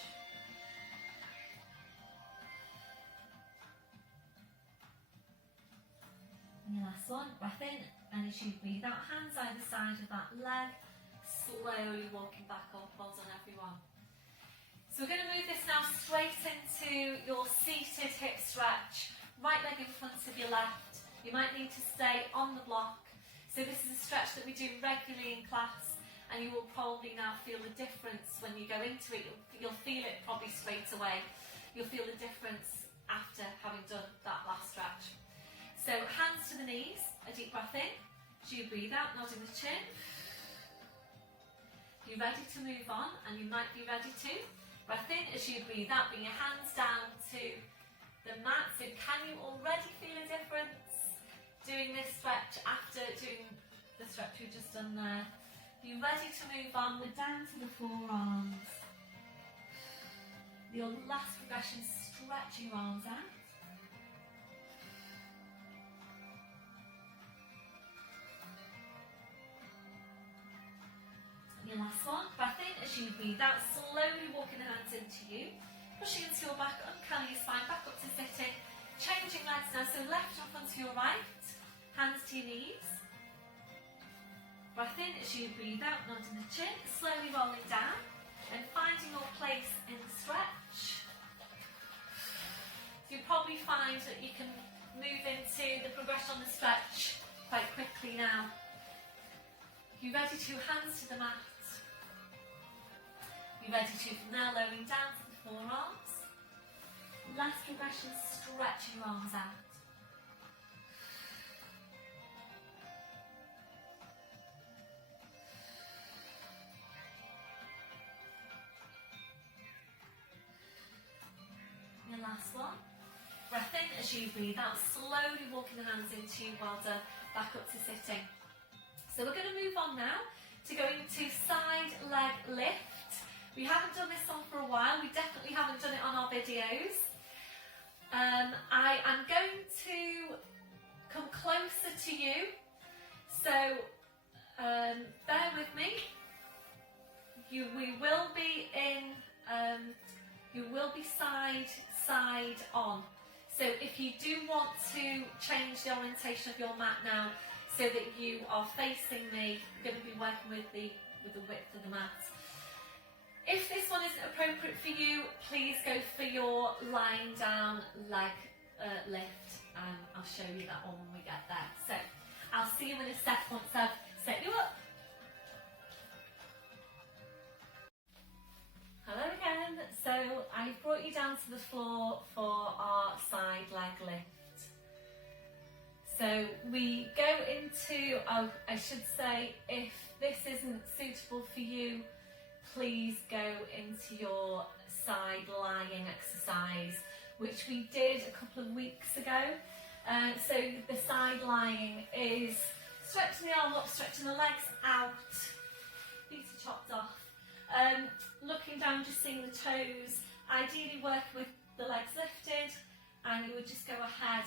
And your last one, breath in, and as you breathe out, hands either side of that leg, slowly walking back up. Well done everyone. So we're going to move this now straight into your seated hip stretch. Right leg in front of your left. You might need to stay on the block. So this is a stretch that we do regularly in class, and you will probably now feel the difference when you go into it. You'll feel it probably straight away. You'll feel the difference after having done that last stretch. So hands to the knees, a deep breath in. As you breathe out, nodding the chin. You're ready to move on, and you might be ready to. Breath in, as you breathe out, bring your hands down to the mat. So can you already feel a difference doing this stretch after doing the stretch we've just done there? You're ready to move on, we're down to the forearms. Your last progression, stretch your arms out. Your last one, breath in, as you breathe out, slowly walking the hands into you, pushing into your back, uncurling your spine, back up to sitting, changing legs now, so left in front of your right, hands to your knees. Breath in, as you breathe out, nodding the chin, slowly rolling down, and finding your place in the stretch. So you'll probably find that you can move into the progression on the stretch quite quickly now. You ready to, hands to the mat. You're ready to, from now lowering down to the forearms. Last progression, stretch your arms out. Your last one. Breath in as you breathe out, slowly walking the hands into you, well done, back up to sitting. So we're going to move on now to going to side leg lift. We haven't done this one for a while, we definitely haven't done it on our videos. I am going to come closer to you, so bear with me. We will be in, you will be side on. So if you do want to change the orientation of your mat now, so that you are facing me, you're going to be working with the width of the mat. If this one isn't appropriate for you, please go for your lying down leg lift, and I'll show you that one when we get there. So I'll see you in a sec once I've set you up. Hello again. So I've brought you down to the floor for our side leg lift. So we go into, I should say, if this isn't suitable for you, please go into your side lying exercise, which we did a couple of weeks ago. So the side lying is stretching the arm up, stretching the legs out, feet are chopped off, looking down, just seeing the toes, ideally work with the legs lifted, and you would just go ahead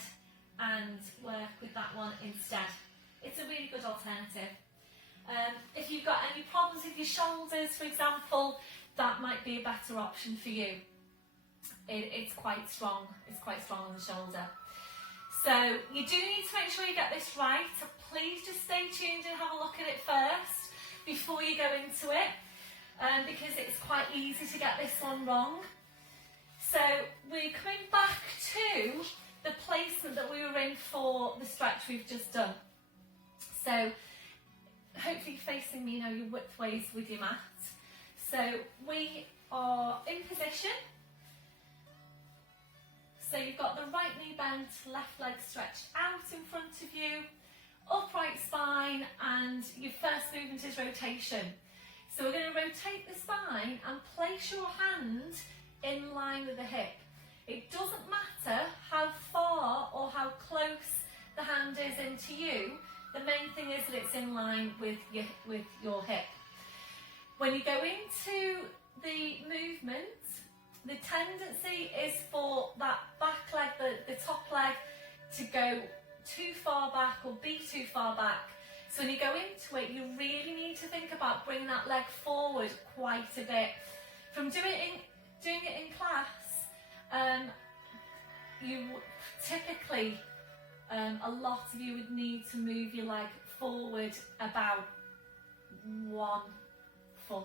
and work with that one instead. It's a really good alternative. If you've got any problems with your shoulders, for example, that might be a better option for you. It's quite strong on the shoulder. So you do need to make sure you get this right. So please just stay tuned and have a look at it first before you go into it, because it's quite easy to get this one wrong. So we're coming back to the placement that we were in for the stretch we've just done. So hopefully facing me, your width ways with your mat. So we are in position. So you've got the right knee bent, left leg stretched out in front of you. upright spine, and your first movement is rotation. So we're going to rotate the spine and place your hand in line with the hip. It doesn't matter how far or how close the hand is into you, the main thing is that it's in line with your hip. When you go into the movement, the tendency is for that back leg, the top leg, to go too far back or be too far back. So when you go into it, you really need to think about bringing that leg forward quite a bit. From doing it in class, you typically, a lot of you would need to move your leg forward about 1 foot.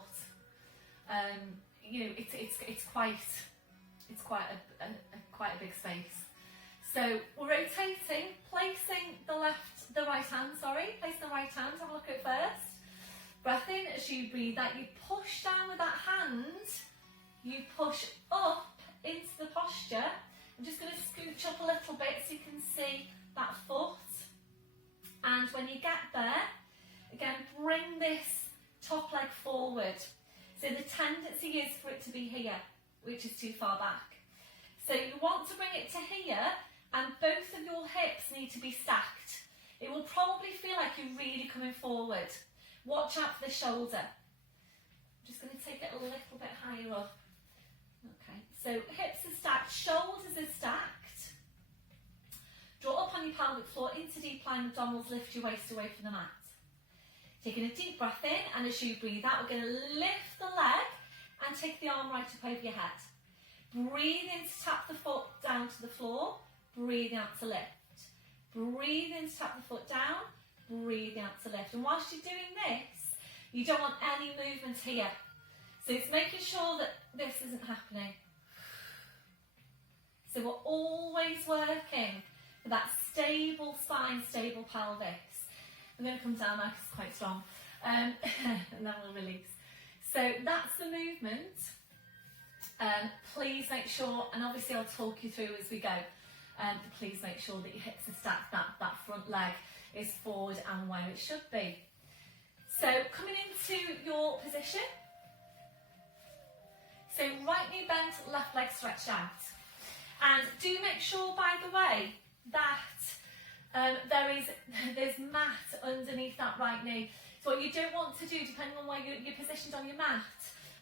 You know, it's quite a big space. So we're rotating, placing the right hand. Placing the right hand. Have a look at it first. Breath in as you breathe out. You push down with that hand. You push up into the posture. I'm just going to scooch up a little bit so you can see that foot. And when you get there, again, bring this top leg forward. So the tendency is for it to be here, which is too far back. So you want to bring it to here, and both of your hips need to be stacked. It will probably feel like you're really coming forward. Watch out for the shoulder. I'm just going to take it a little bit higher up. Okay, so hips are stacked, shoulders are stacked. Draw up on your pelvic floor into deep lying abdominals, lift your waist away from the mat. Taking a deep breath in, and as you breathe out, we're going to lift the leg and take the arm right up over your head. Breathe in to tap the foot down to the floor, breathe out to lift. Breathe in to tap the foot down, breathe out to lift. And whilst you're doing this, you don't want any movement here. So it's making sure that this isn't happening. So we're always working for that stable spine, stable pelvis. I'm going to come down now because it's quite strong, and then we'll release. So that's the movement. Please make sure, and obviously I'll talk you through as we go, please make sure that your hips are stacked, that front leg is forward and where it should be. So coming into your position, so right knee bent, left leg stretched out. And do make sure, by the way, that there's mat underneath that right knee. So what you don't want to do, depending on where you're positioned on your mat,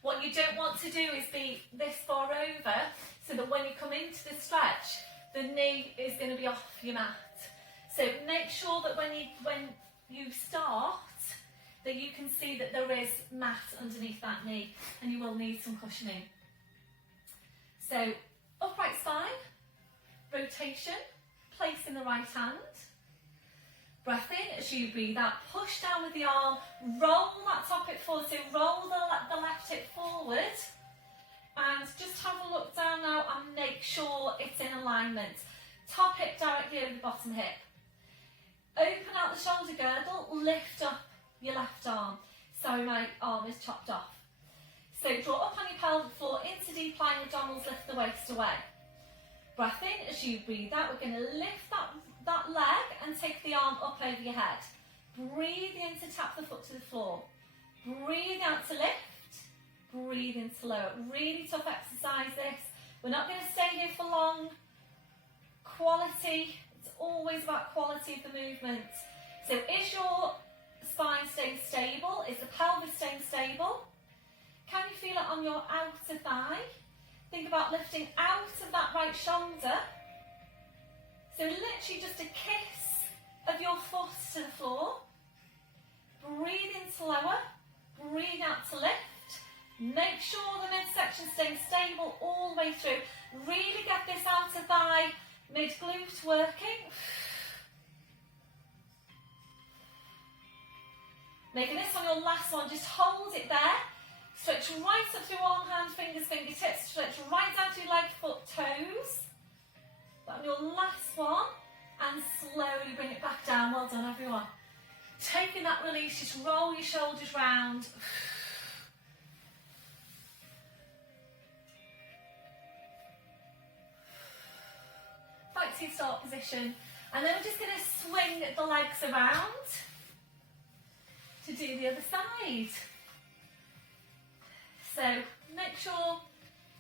what you don't want to do is be this far over, so that when you come into the stretch, the knee is going to be off your mat. So make sure that when you start, that you can see that there is mat underneath that knee, and you will need some cushioning. So upright spine, rotation, placing the right hand. Breath in as you breathe out, push down with the arm, roll that top hip forward, so roll the left hip forward, and just have a look down now and make sure it's in alignment. Top hip directly over the bottom hip. Open out the shoulder girdle, lift up your left arm. Sorry, my arm is chopped off. So draw up on your pelvic floor into deep lying abdominals, lift the waist away. Breath in as you breathe out, we're going to lift that leg and take the arm up over your head. Breathe in to tap the foot to the floor. Breathe out to lift. Breathe in to lower. Really tough exercise this. We're not going to stay here for long. Quality, it's always about quality of the movement. So is your spine staying stable? Is the pelvis staying stable? Can you feel it on your outer thigh? Think about lifting out of that right shoulder. So literally just a kiss of your foot to the floor. Breathe in to lower. Breathe out to lift. Make sure the midsection stays stable all the way through. Really get this outer thigh, mid-glute working. Making this on your last one, just hold it there. Stretch right up through arm, hand, fingers, fingertips. Stretch right down to your leg, foot, toes. But on your last one, and slowly bring it back down. Well done, everyone. Taking that release, just roll your shoulders round. Back to your start position. And then we're just going to swing the legs around to do the other side. So make sure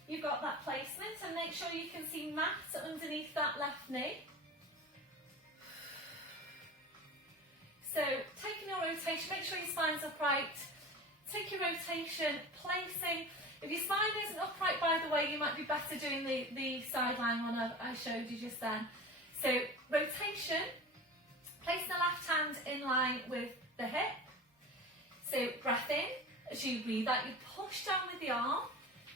you've got that placement and make sure you can see mat underneath that left knee. So taking your rotation, make sure your spine's upright. Take your rotation, placing. If your spine isn't upright, by the way, you might be better doing the sideline one I showed you just then. So rotation, placing the left hand in line with the hip. So breath in, as you breathe out, you push down with the arm,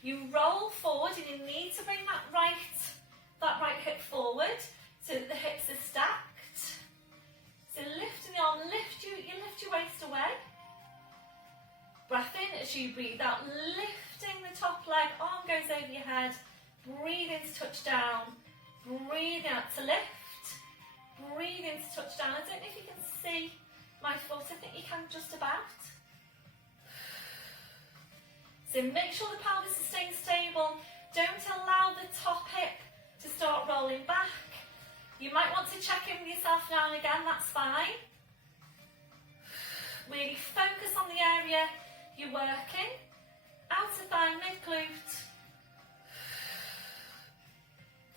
you roll forward and you need to bring that right hip forward so that the hips are stacked. So lifting the arm, you lift your waist away. Breath in as you breathe out, lifting the top leg, arm goes over your head, breathe in to touch down, breathe out to lift, breathe in to touch down. I don't know if you can see my foot, I think you can just about. So make sure the pelvis is staying stable, don't allow the top hip to start rolling back. You might want to check in with yourself now and again, that's fine. Really focus on the area you're working. Outer thigh, mid-glute.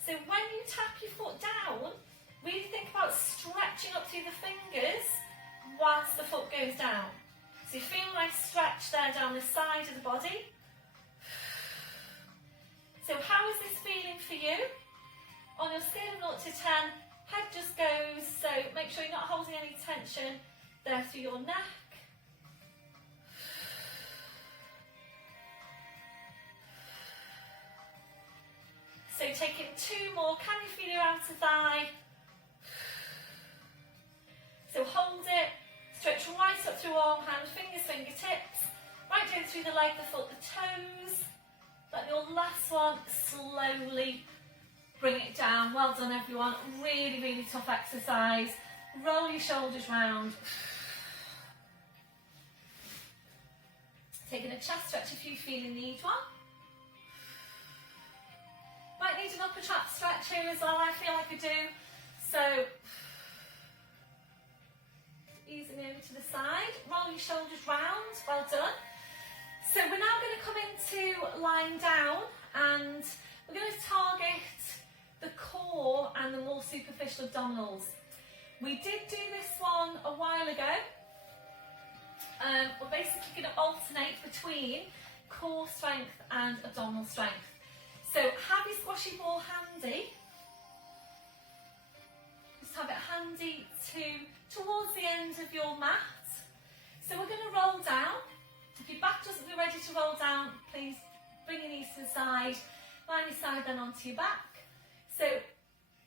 So when you tap your foot down, really think about stretching up through the fingers whilst the foot goes down. So you feel a nice stretch there down the side of the body. So how is this feeling for you? On your scale of 0 to 10, head just goes, so make sure you're not holding any tension there through your neck. So taking 2 more, can you feel your outer thigh? So hold it, stretch right up through arm, hand, fingers, fingertips, right down through the leg, the foot, the toes. Let your last one slowly bring it down. Well done everyone, really, really tough exercise. Roll your shoulders round. Taking a chest stretch if you feel you need one. Might need an upper trap stretch here as well, I feel like I do. So, easing over to the side, roll your shoulders round, well done. So we're now going to come into lying down and we're going to target the core and the more superficial abdominals. We did do this one a while ago. We're basically going to alternate between core strength and abdominal strength. So have your squashy ball handy. Just have it handy towards the end of your mat. So we're going to roll down. If your back doesn't feel ready to roll down, please bring your knees to the side, line your side then onto your back. So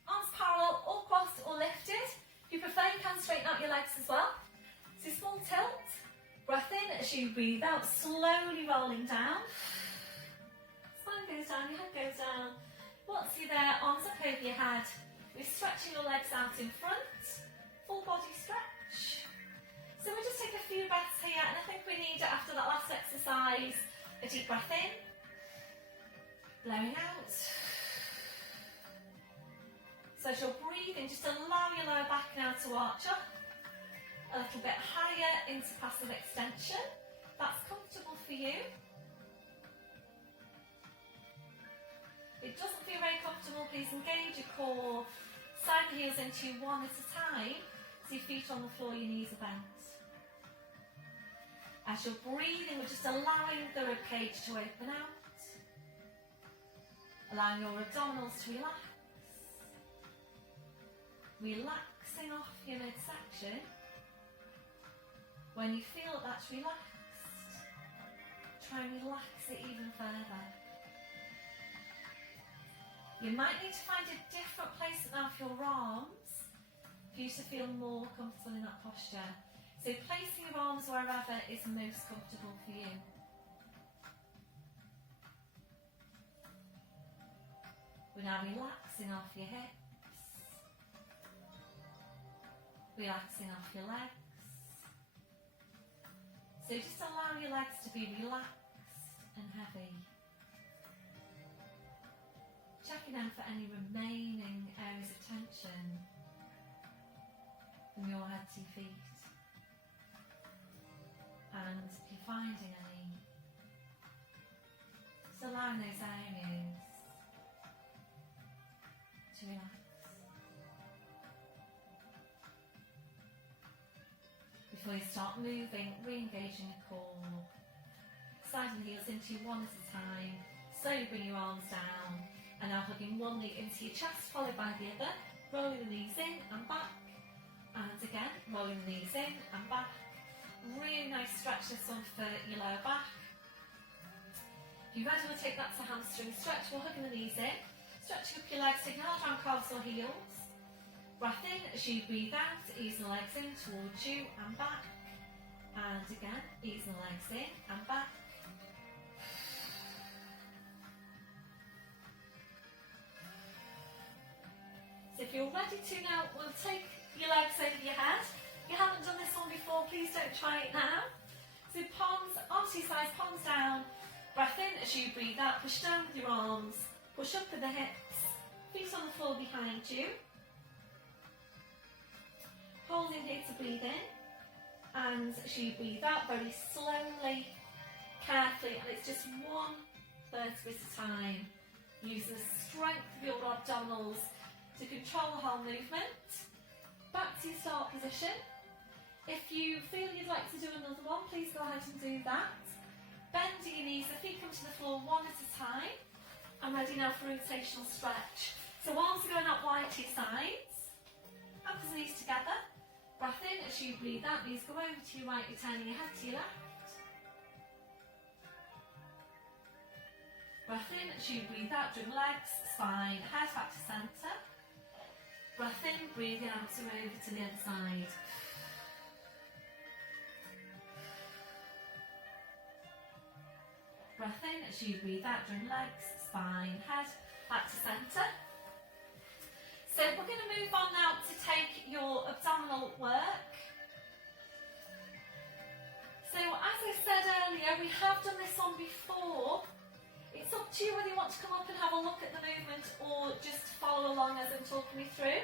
arms parallel or crossed or lifted. If you prefer, you can straighten out your legs as well. So small tilt, breath in as you breathe out, slowly rolling down. Spine goes down, your head goes down. Once you're there, arms up over your head. We're stretching your legs out in front, full body stretch. So we'll just take a few breaths here, and I think we need it after that last exercise. A deep breath in, blowing out. So as you're breathing, just allow your lower back now to arch up. A little bit higher into passive extension. That's comfortable for you. If it doesn't feel very comfortable, please engage your core. Slide the heels into you one at a time. So your feet on the floor, your knees are bent. As you're breathing, we're just allowing the ribcage to open out. Allowing your abdominals to relax. Relaxing off your midsection. When you feel that's relaxed, try and relax it even further. You might need to find a different place now for your arms for you to feel more comfortable in that posture. So placing your arms wherever is most comfortable for you. We're now relaxing off your hips, relaxing off your legs. So just allow your legs to be relaxed and heavy. Checking in for any remaining areas of tension. from your head to your feet. And if you're finding any, just allowing those areas to relax. Before you start moving, re-engaging the core, sliding the heels into you one at a time, slowly bring your arms down, and now hugging one knee into your chest, followed by the other, rolling the knees in and back, and again, rolling the knees in and back. Really nice stretch this one for your lower back. If you're ready, we'll take that to hamstring stretch. We're hugging the knees in, stretching up your legs, taking hard around calves or heels. Breath in as you breathe out, easing the legs in towards you and back. And again, easing the legs in and back. So if you're ready to now, we'll take your legs over your head. If you haven't done this one before, please don't try it now. So palms onto your sides, palms down. Breath in as you breathe out, push down with your arms, push up with the hips, feet on the floor behind you. Holding here to breathe in, and as you breathe out, very slowly, carefully, and it's just one vertebra at a time, using the strength of your abdominals to control the whole movement. Back to your start position. If you feel you'd like to do another one, please go ahead and do that. Bending your knees, the feet come to the floor one at a time. I'm ready now for a rotational stretch. So arms are going up wide to your sides. Ankles and knees together. Breath in as you breathe out, knees go over to your right, you're turning your head to your left. Breath in as you breathe out, drawing legs, spine, head back to centre. Breath in, breathing out and over to the other side. Breath in as you breathe out, drawing legs, spine, head back to centre. So we're going to move on now to take your abdominal work. So as I said earlier, we have done this one before. It's up to you whether you want to come up and have a look at the movement or just follow along as I'm talking you through.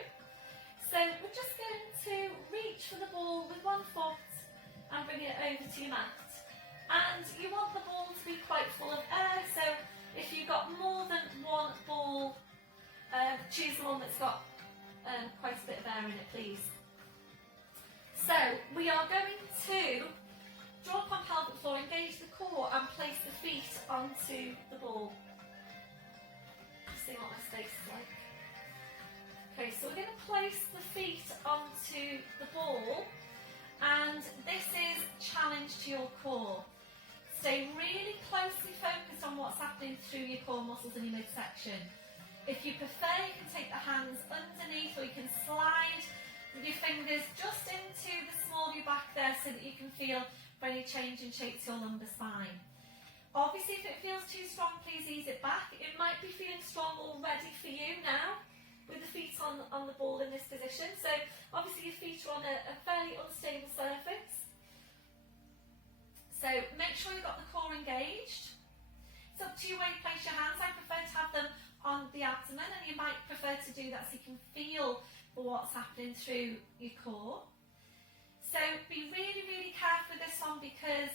So we're just going to reach for the ball with one foot and bring it over to your mat. And you want the ball to be quite full of air, so if you've got more than one ball, choose the one that's got quite a bit of air in it, please. So we are going to drop on pelvic floor, engage the core and place the feet onto the ball. Just see what my space is like. Okay, so we're going to place the feet onto the ball, and this is challenge to your core. Stay really closely focused on what's happening through your core muscles in your midsection. If you prefer, you can take the hands underneath, or you can slide with your fingers just into the small of your back there so that you can feel any change in shape to your lumbar spine. Obviously, if it feels too strong, please ease it back. It might be feeling strong already for you now with the feet on the ball in this position. So obviously your feet are on a fairly unstable surface. So make sure you've got the core engaged. It's up to you where you place your hands. I prefer to have them on the abdomen, and you might prefer to do that so you can feel for what's happening through your core. So be really, really careful with this one because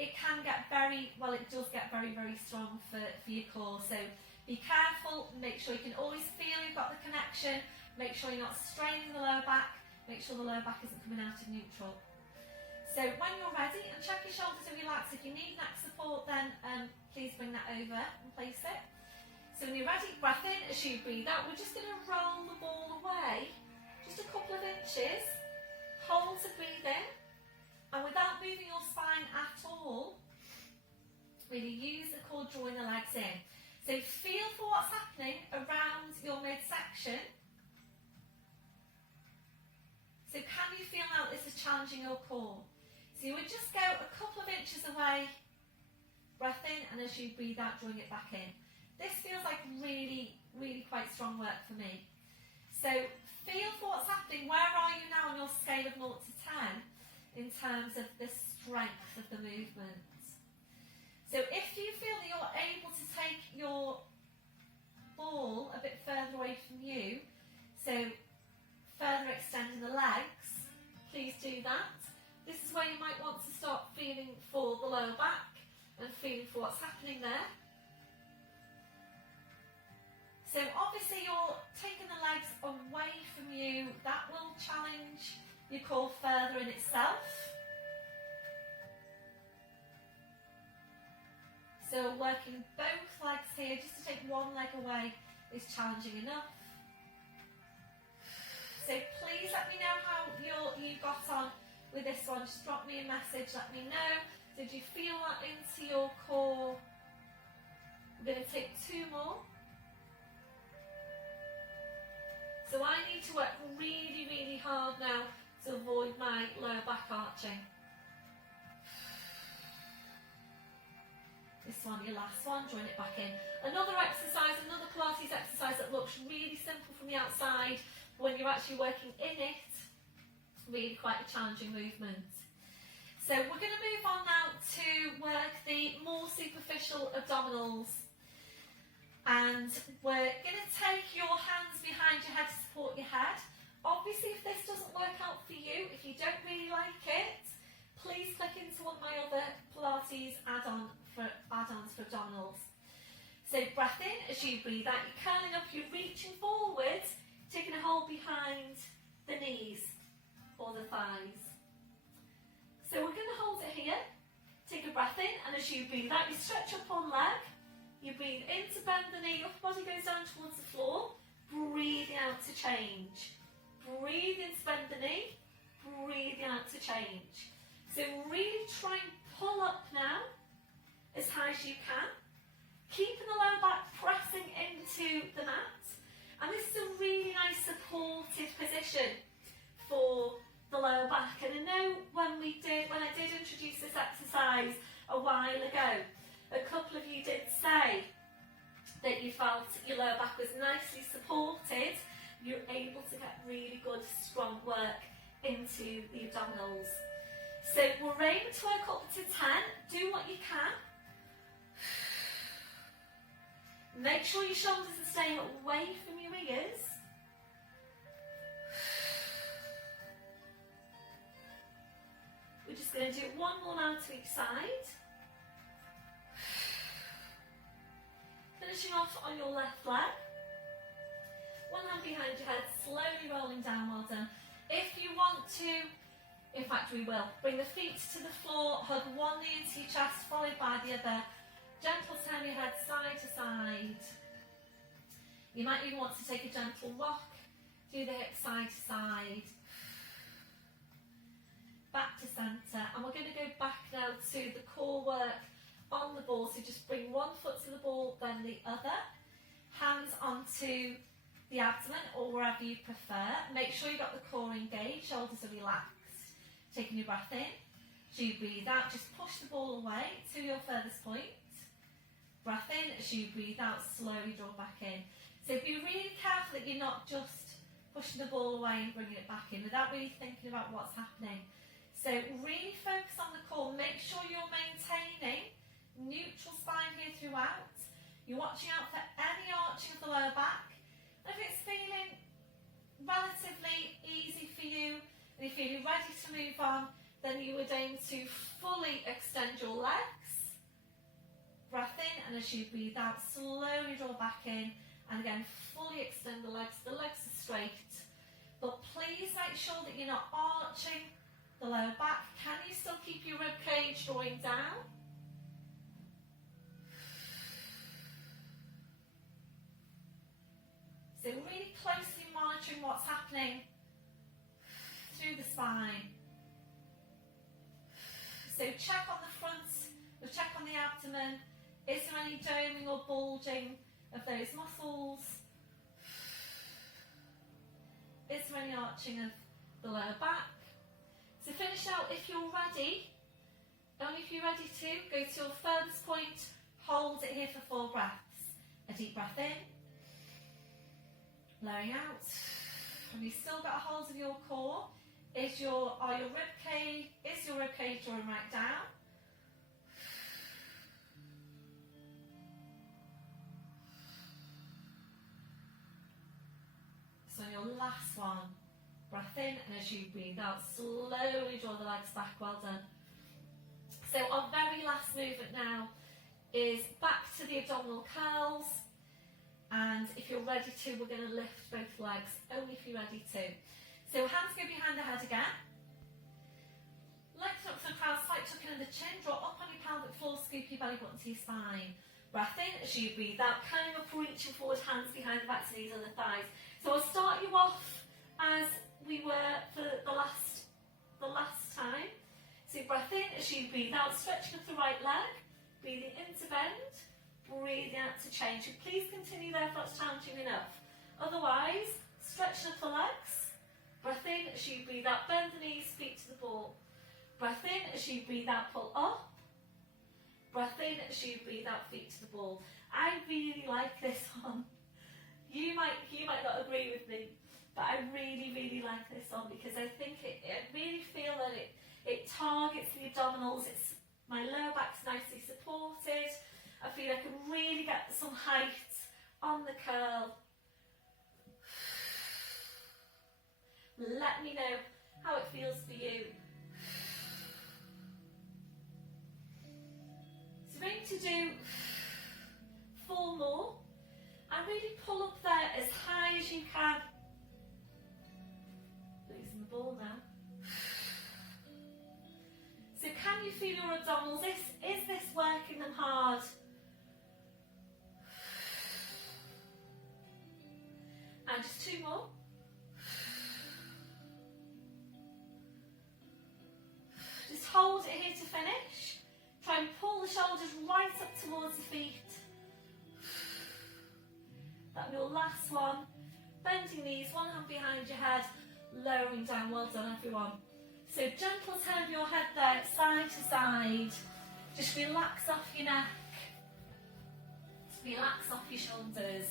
it can get it does get very, very strong for your core. So be careful, make sure you can always feel you've got the connection, make sure you're not straining the lower back, make sure the lower back isn't coming out of neutral. So when you're ready, and check your shoulders and relax. If you need neck support, then please bring that over and place it. So when you're ready, breath in as you breathe out. We're just going to roll the ball away just a couple of inches. Hold to breathe in, and without moving your spine at all, really use the core drawing the legs in. So feel for what's happening around your midsection. So can you feel now that this is challenging your core? So you would just go a couple of inches away, breath in, and as you breathe out, drawing it back in. This feels like really, really quite strong work for me. So feel for what's happening. Where are you now on your scale of 0 to 10 in terms of the strength of the movement? So if you feel that you're able to take your ball a bit further away from you, so further extending the legs, obviously you're taking the legs away from you. That will challenge your core further in itself. So working both legs here, just to take one leg away is challenging enough. So please let me know how you got on with this one. Just drop me a message, let me know. Did you feel that into your core? I'm going to take 2 more. So I need to work really, really hard now to avoid my lower back arching. This one, your last one, join it back in. Another exercise, another Pilates exercise that looks really simple from the outside, but when you're actually working in it, really quite a challenging movement. So we're going to move on now to work the more superficial abdominals. And we're going to take your hands behind your head to support your head. Obviously, if this doesn't work out for you, if you don't really like it, please click into one of my other Pilates add-ons for abdominals. So breath in as you breathe out, you're curling up, you're reaching forward, taking a hold behind the knees or the thighs. So we're going to hold it here, take a breath in, and as you breathe out, you stretch up one leg, you breathe in to bend the knee, upper body goes down towards the floor, breathing out to change. Breathe in to bend the knee, breathing out to change. So really try and pull up now, as high as you can, keeping the lower back pressing into the mat. And this is a really nice supported position for the lower back. And I know when I did introduce this exercise a while ago, a couple of you did say that you felt your lower back was nicely supported. You're able to get really good, strong work into the abdominals. So we're aiming to work up to 10. Do what you can. Make sure your shoulders are staying away from your ears. We're just going to do one more now to each side. Finishing off on your left leg. One hand behind your head, slowly rolling down, well done. If you want to, in fact we will, bring the feet to the floor, hug one knee into your chest, followed by the other. Gentle turn your head side to side. You might even want to take a gentle rock, do the hips side to side. Back to centre, and we're going to go back now to the core work on the ball. So just bring one foot to the ball, then the other. Hands onto the abdomen or wherever you prefer. Make sure you've got the core engaged, shoulders are relaxed. Taking your breath in. As you breathe out, just push the ball away to your furthest point. Breath in, as you breathe out, slowly draw back in. So be really careful that you're not just pushing the ball away and bringing it back in without really thinking about what's happening. So really focus on the core. Make sure you're maintaining neutral spine here throughout. You're watching out for any arching of the lower back. And if it's feeling relatively easy for you and you're feeling ready to move on, then you would aim to fully extend your legs. Breath in, and as you breathe out, slowly draw back in, and again fully extend the legs. The legs are straight, but please make sure that you're not arching the lower back. Can you still keep your rib cage drawing down? So really closely monitoring what's happening through the spine. So check on the front, we'll check on the abdomen. Is there any doming or bulging of those muscles? Is there any arching of the lower back? So finish out if you're ready. Only if you're ready to, go to your furthest point, hold it here for 4 breaths. A deep breath in, blowing out. Have you still got a hold of your core? Is your rib cage drawing right down? So on your last one, breath in, and as you breathe out, slowly draw the legs back. Well done. So our very last movement now is back to the abdominal curls. And if you're ready to, we're going to lift both legs, only if you're ready to. So hands go behind the head again. Legs up to the crowd, slight tucking in the chin, draw up on your pelvic floor, scoop your belly button to your spine. Breath in as you breathe out, coming up, reaching forward, hands behind the back, knees on the thighs. So I'll start you off as we were for the last time. So breath in as you breathe out, stretching up the right leg, breathing in to bend, breathing out to change. So please continue there if that's challenging enough. Otherwise, stretching up the legs. Breath in as you breathe out, bend the knees, feet to the ball. Breath in as you breathe out, pull up. Breath in as you breathe out, feet to the ball. I really like this one. You might not agree with me, but I really, really like this one because I think I really feel that it targets the abdominals. My lower back's nicely supported. I feel I can really get some height on the curl. Let me know how it feels for you. So we're going to do 4 more. And really pull up there as high as you can. Losing the ball now. So can you feel your abdominals? Is this working them hard? And just 2 more. Just hold it here to finish. Try and pull the shoulders right up towards the feet. That'll be your last one. Bending knees, one hand behind your head, lowering down. Well done, everyone. So gentle turn of your head there, side to side. Just relax off your neck. Just relax off your shoulders.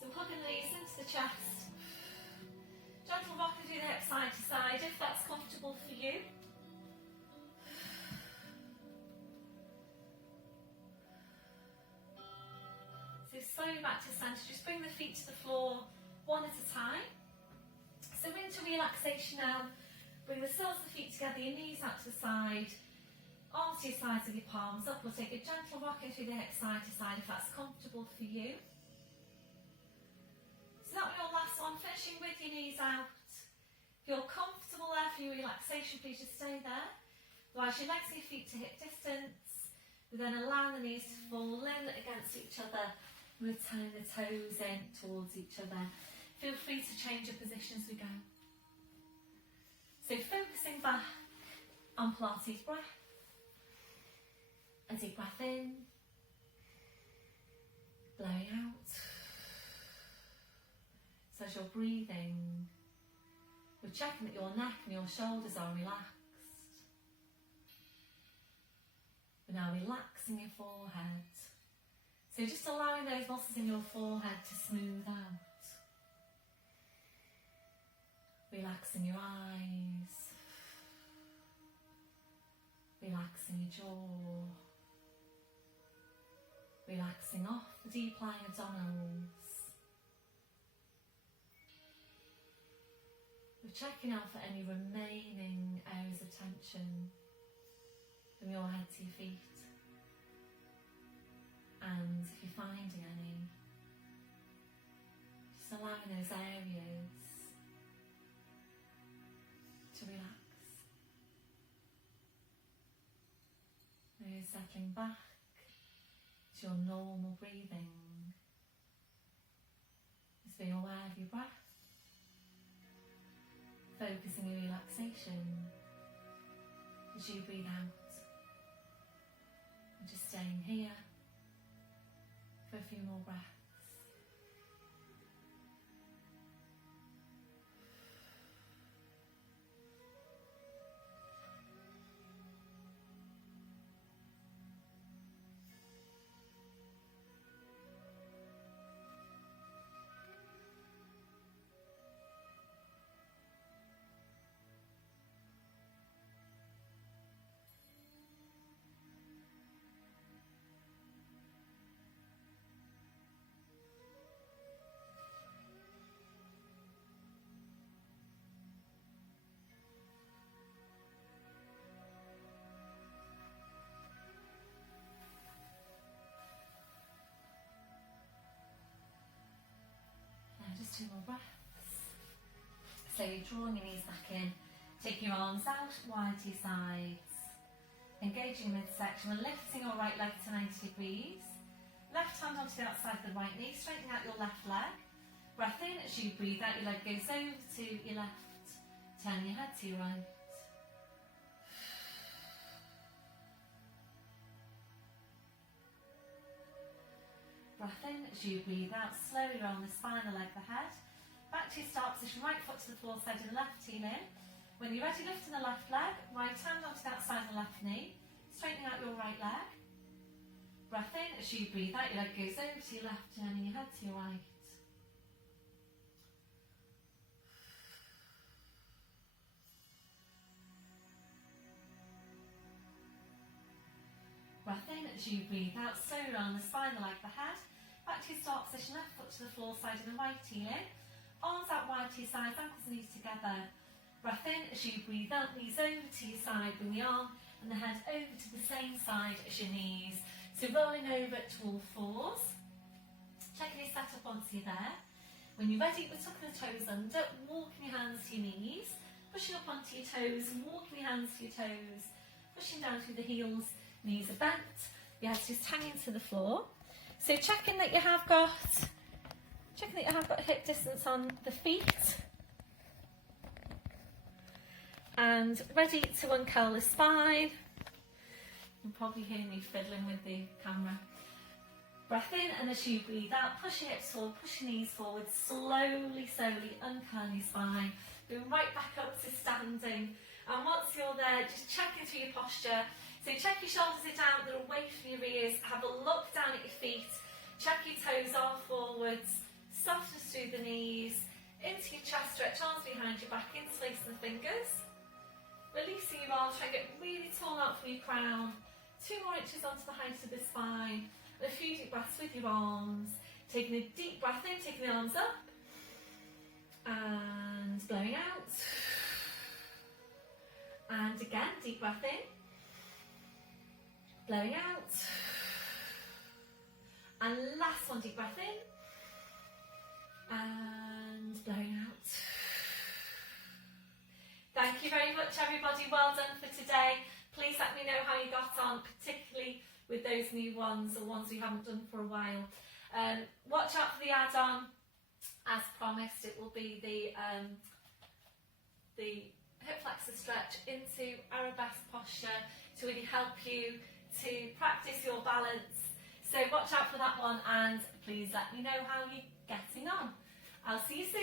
So hugging the knees into the chest. Gentle rocking through the hips side to side if that's comfortable for you. So slowly back to centre, just bring the feet to the floor one at a time. So into relaxation now. Bring the soles of the feet together, your knees out to the side, arms to your sides with your palms up. We'll take a gentle rocking through the hips side to side if that's comfortable for you. So that'll be your last one, finishing with your knees out. If you're comfortable there for your relaxation, please just stay there. Otherwise, your legs and your feet to hip distance. We then allow the knees to fall in against each other. We'll turn the toes in towards each other. Feel free to change your position as we go. So focusing back on Pilates breath. A deep breath in. Blowing out. So as you're breathing, we're checking that your neck and your shoulders are relaxed. We're now relaxing your forehead. So just allowing those muscles in your forehead to smooth out. Relaxing your eyes. Relaxing your jaw. Relaxing off the deep lying abdominals. We're checking out for any remaining areas of tension from your head to your feet. And if you're finding any, just allowing those areas to relax. Now you're settling back to your normal breathing. Just being aware of your breath, focusing your relaxation as you breathe out. And just staying here for a few more breaths. 2 more breaths. So you're drawing your knees back in, taking your arms out wide to your sides, engaging midsection. We're lifting your right leg to 90 degrees. Left hand onto the outside of the right knee, straightening out your left leg. Breath in as you breathe out, your leg goes over to your left, turn your head to your right. Breath in as you breathe out, slowly roll the spine, the leg, the head. Back to your start position, right foot to the floor, side of the left heel in. When you're ready, lifting the left leg, right hand onto the outside of the left knee, straightening out your right leg. Breath in as you breathe out, your leg goes over to your left, turning your head to your right. Breath in as you breathe out, slowly round the spine, the leg, the head. Back to your start position, left foot to the floor, side of the right heel in. Arms out wide to your sides, ankles and knees together. Breath in as you breathe out, knees over to your side, bring the arm and the head over to the same side as your knees. So rolling over to all fours. Checking your setup once you're there. When you're ready, we're tucking the toes under, walking your hands to your knees, pushing up onto your toes, walking your hands to your toes, pushing down through the heels, knees are bent, your head's just hanging to the floor. So checking that you have got hip distance on the feet. And ready to uncurl the spine. You can probably hear me fiddling with the camera. Breath in, and as you breathe out, push your hips forward, push your knees forward, slowly, slowly uncurl your spine. Going right back up to standing. And once you're there, just checking through your posture. So check your shoulders are down, they're away from your ears. Have a look down at your feet. Check your toes are forwards. Softness through the knees. Into your chest, stretch arms behind your back, interlacing the fingers. Releasing your arms, try and get really tall out from your crown. 2 more inches onto the height of the spine. And a few deep breaths with your arms. Taking a deep breath in, taking the arms up. And blowing out. And again, deep breath in. Blowing out. And last one, deep breath in. And blowing out. Thank you very much, everybody. Well done for today. Please let me know how you got on, particularly with those new ones or ones we haven't done for a while. Watch out for the add-on. As promised, it will be the hip flexor stretch into arabesque posture to really help you to practice your balance. So watch out for that one, and please let me know how you're getting on. I'll see you soon.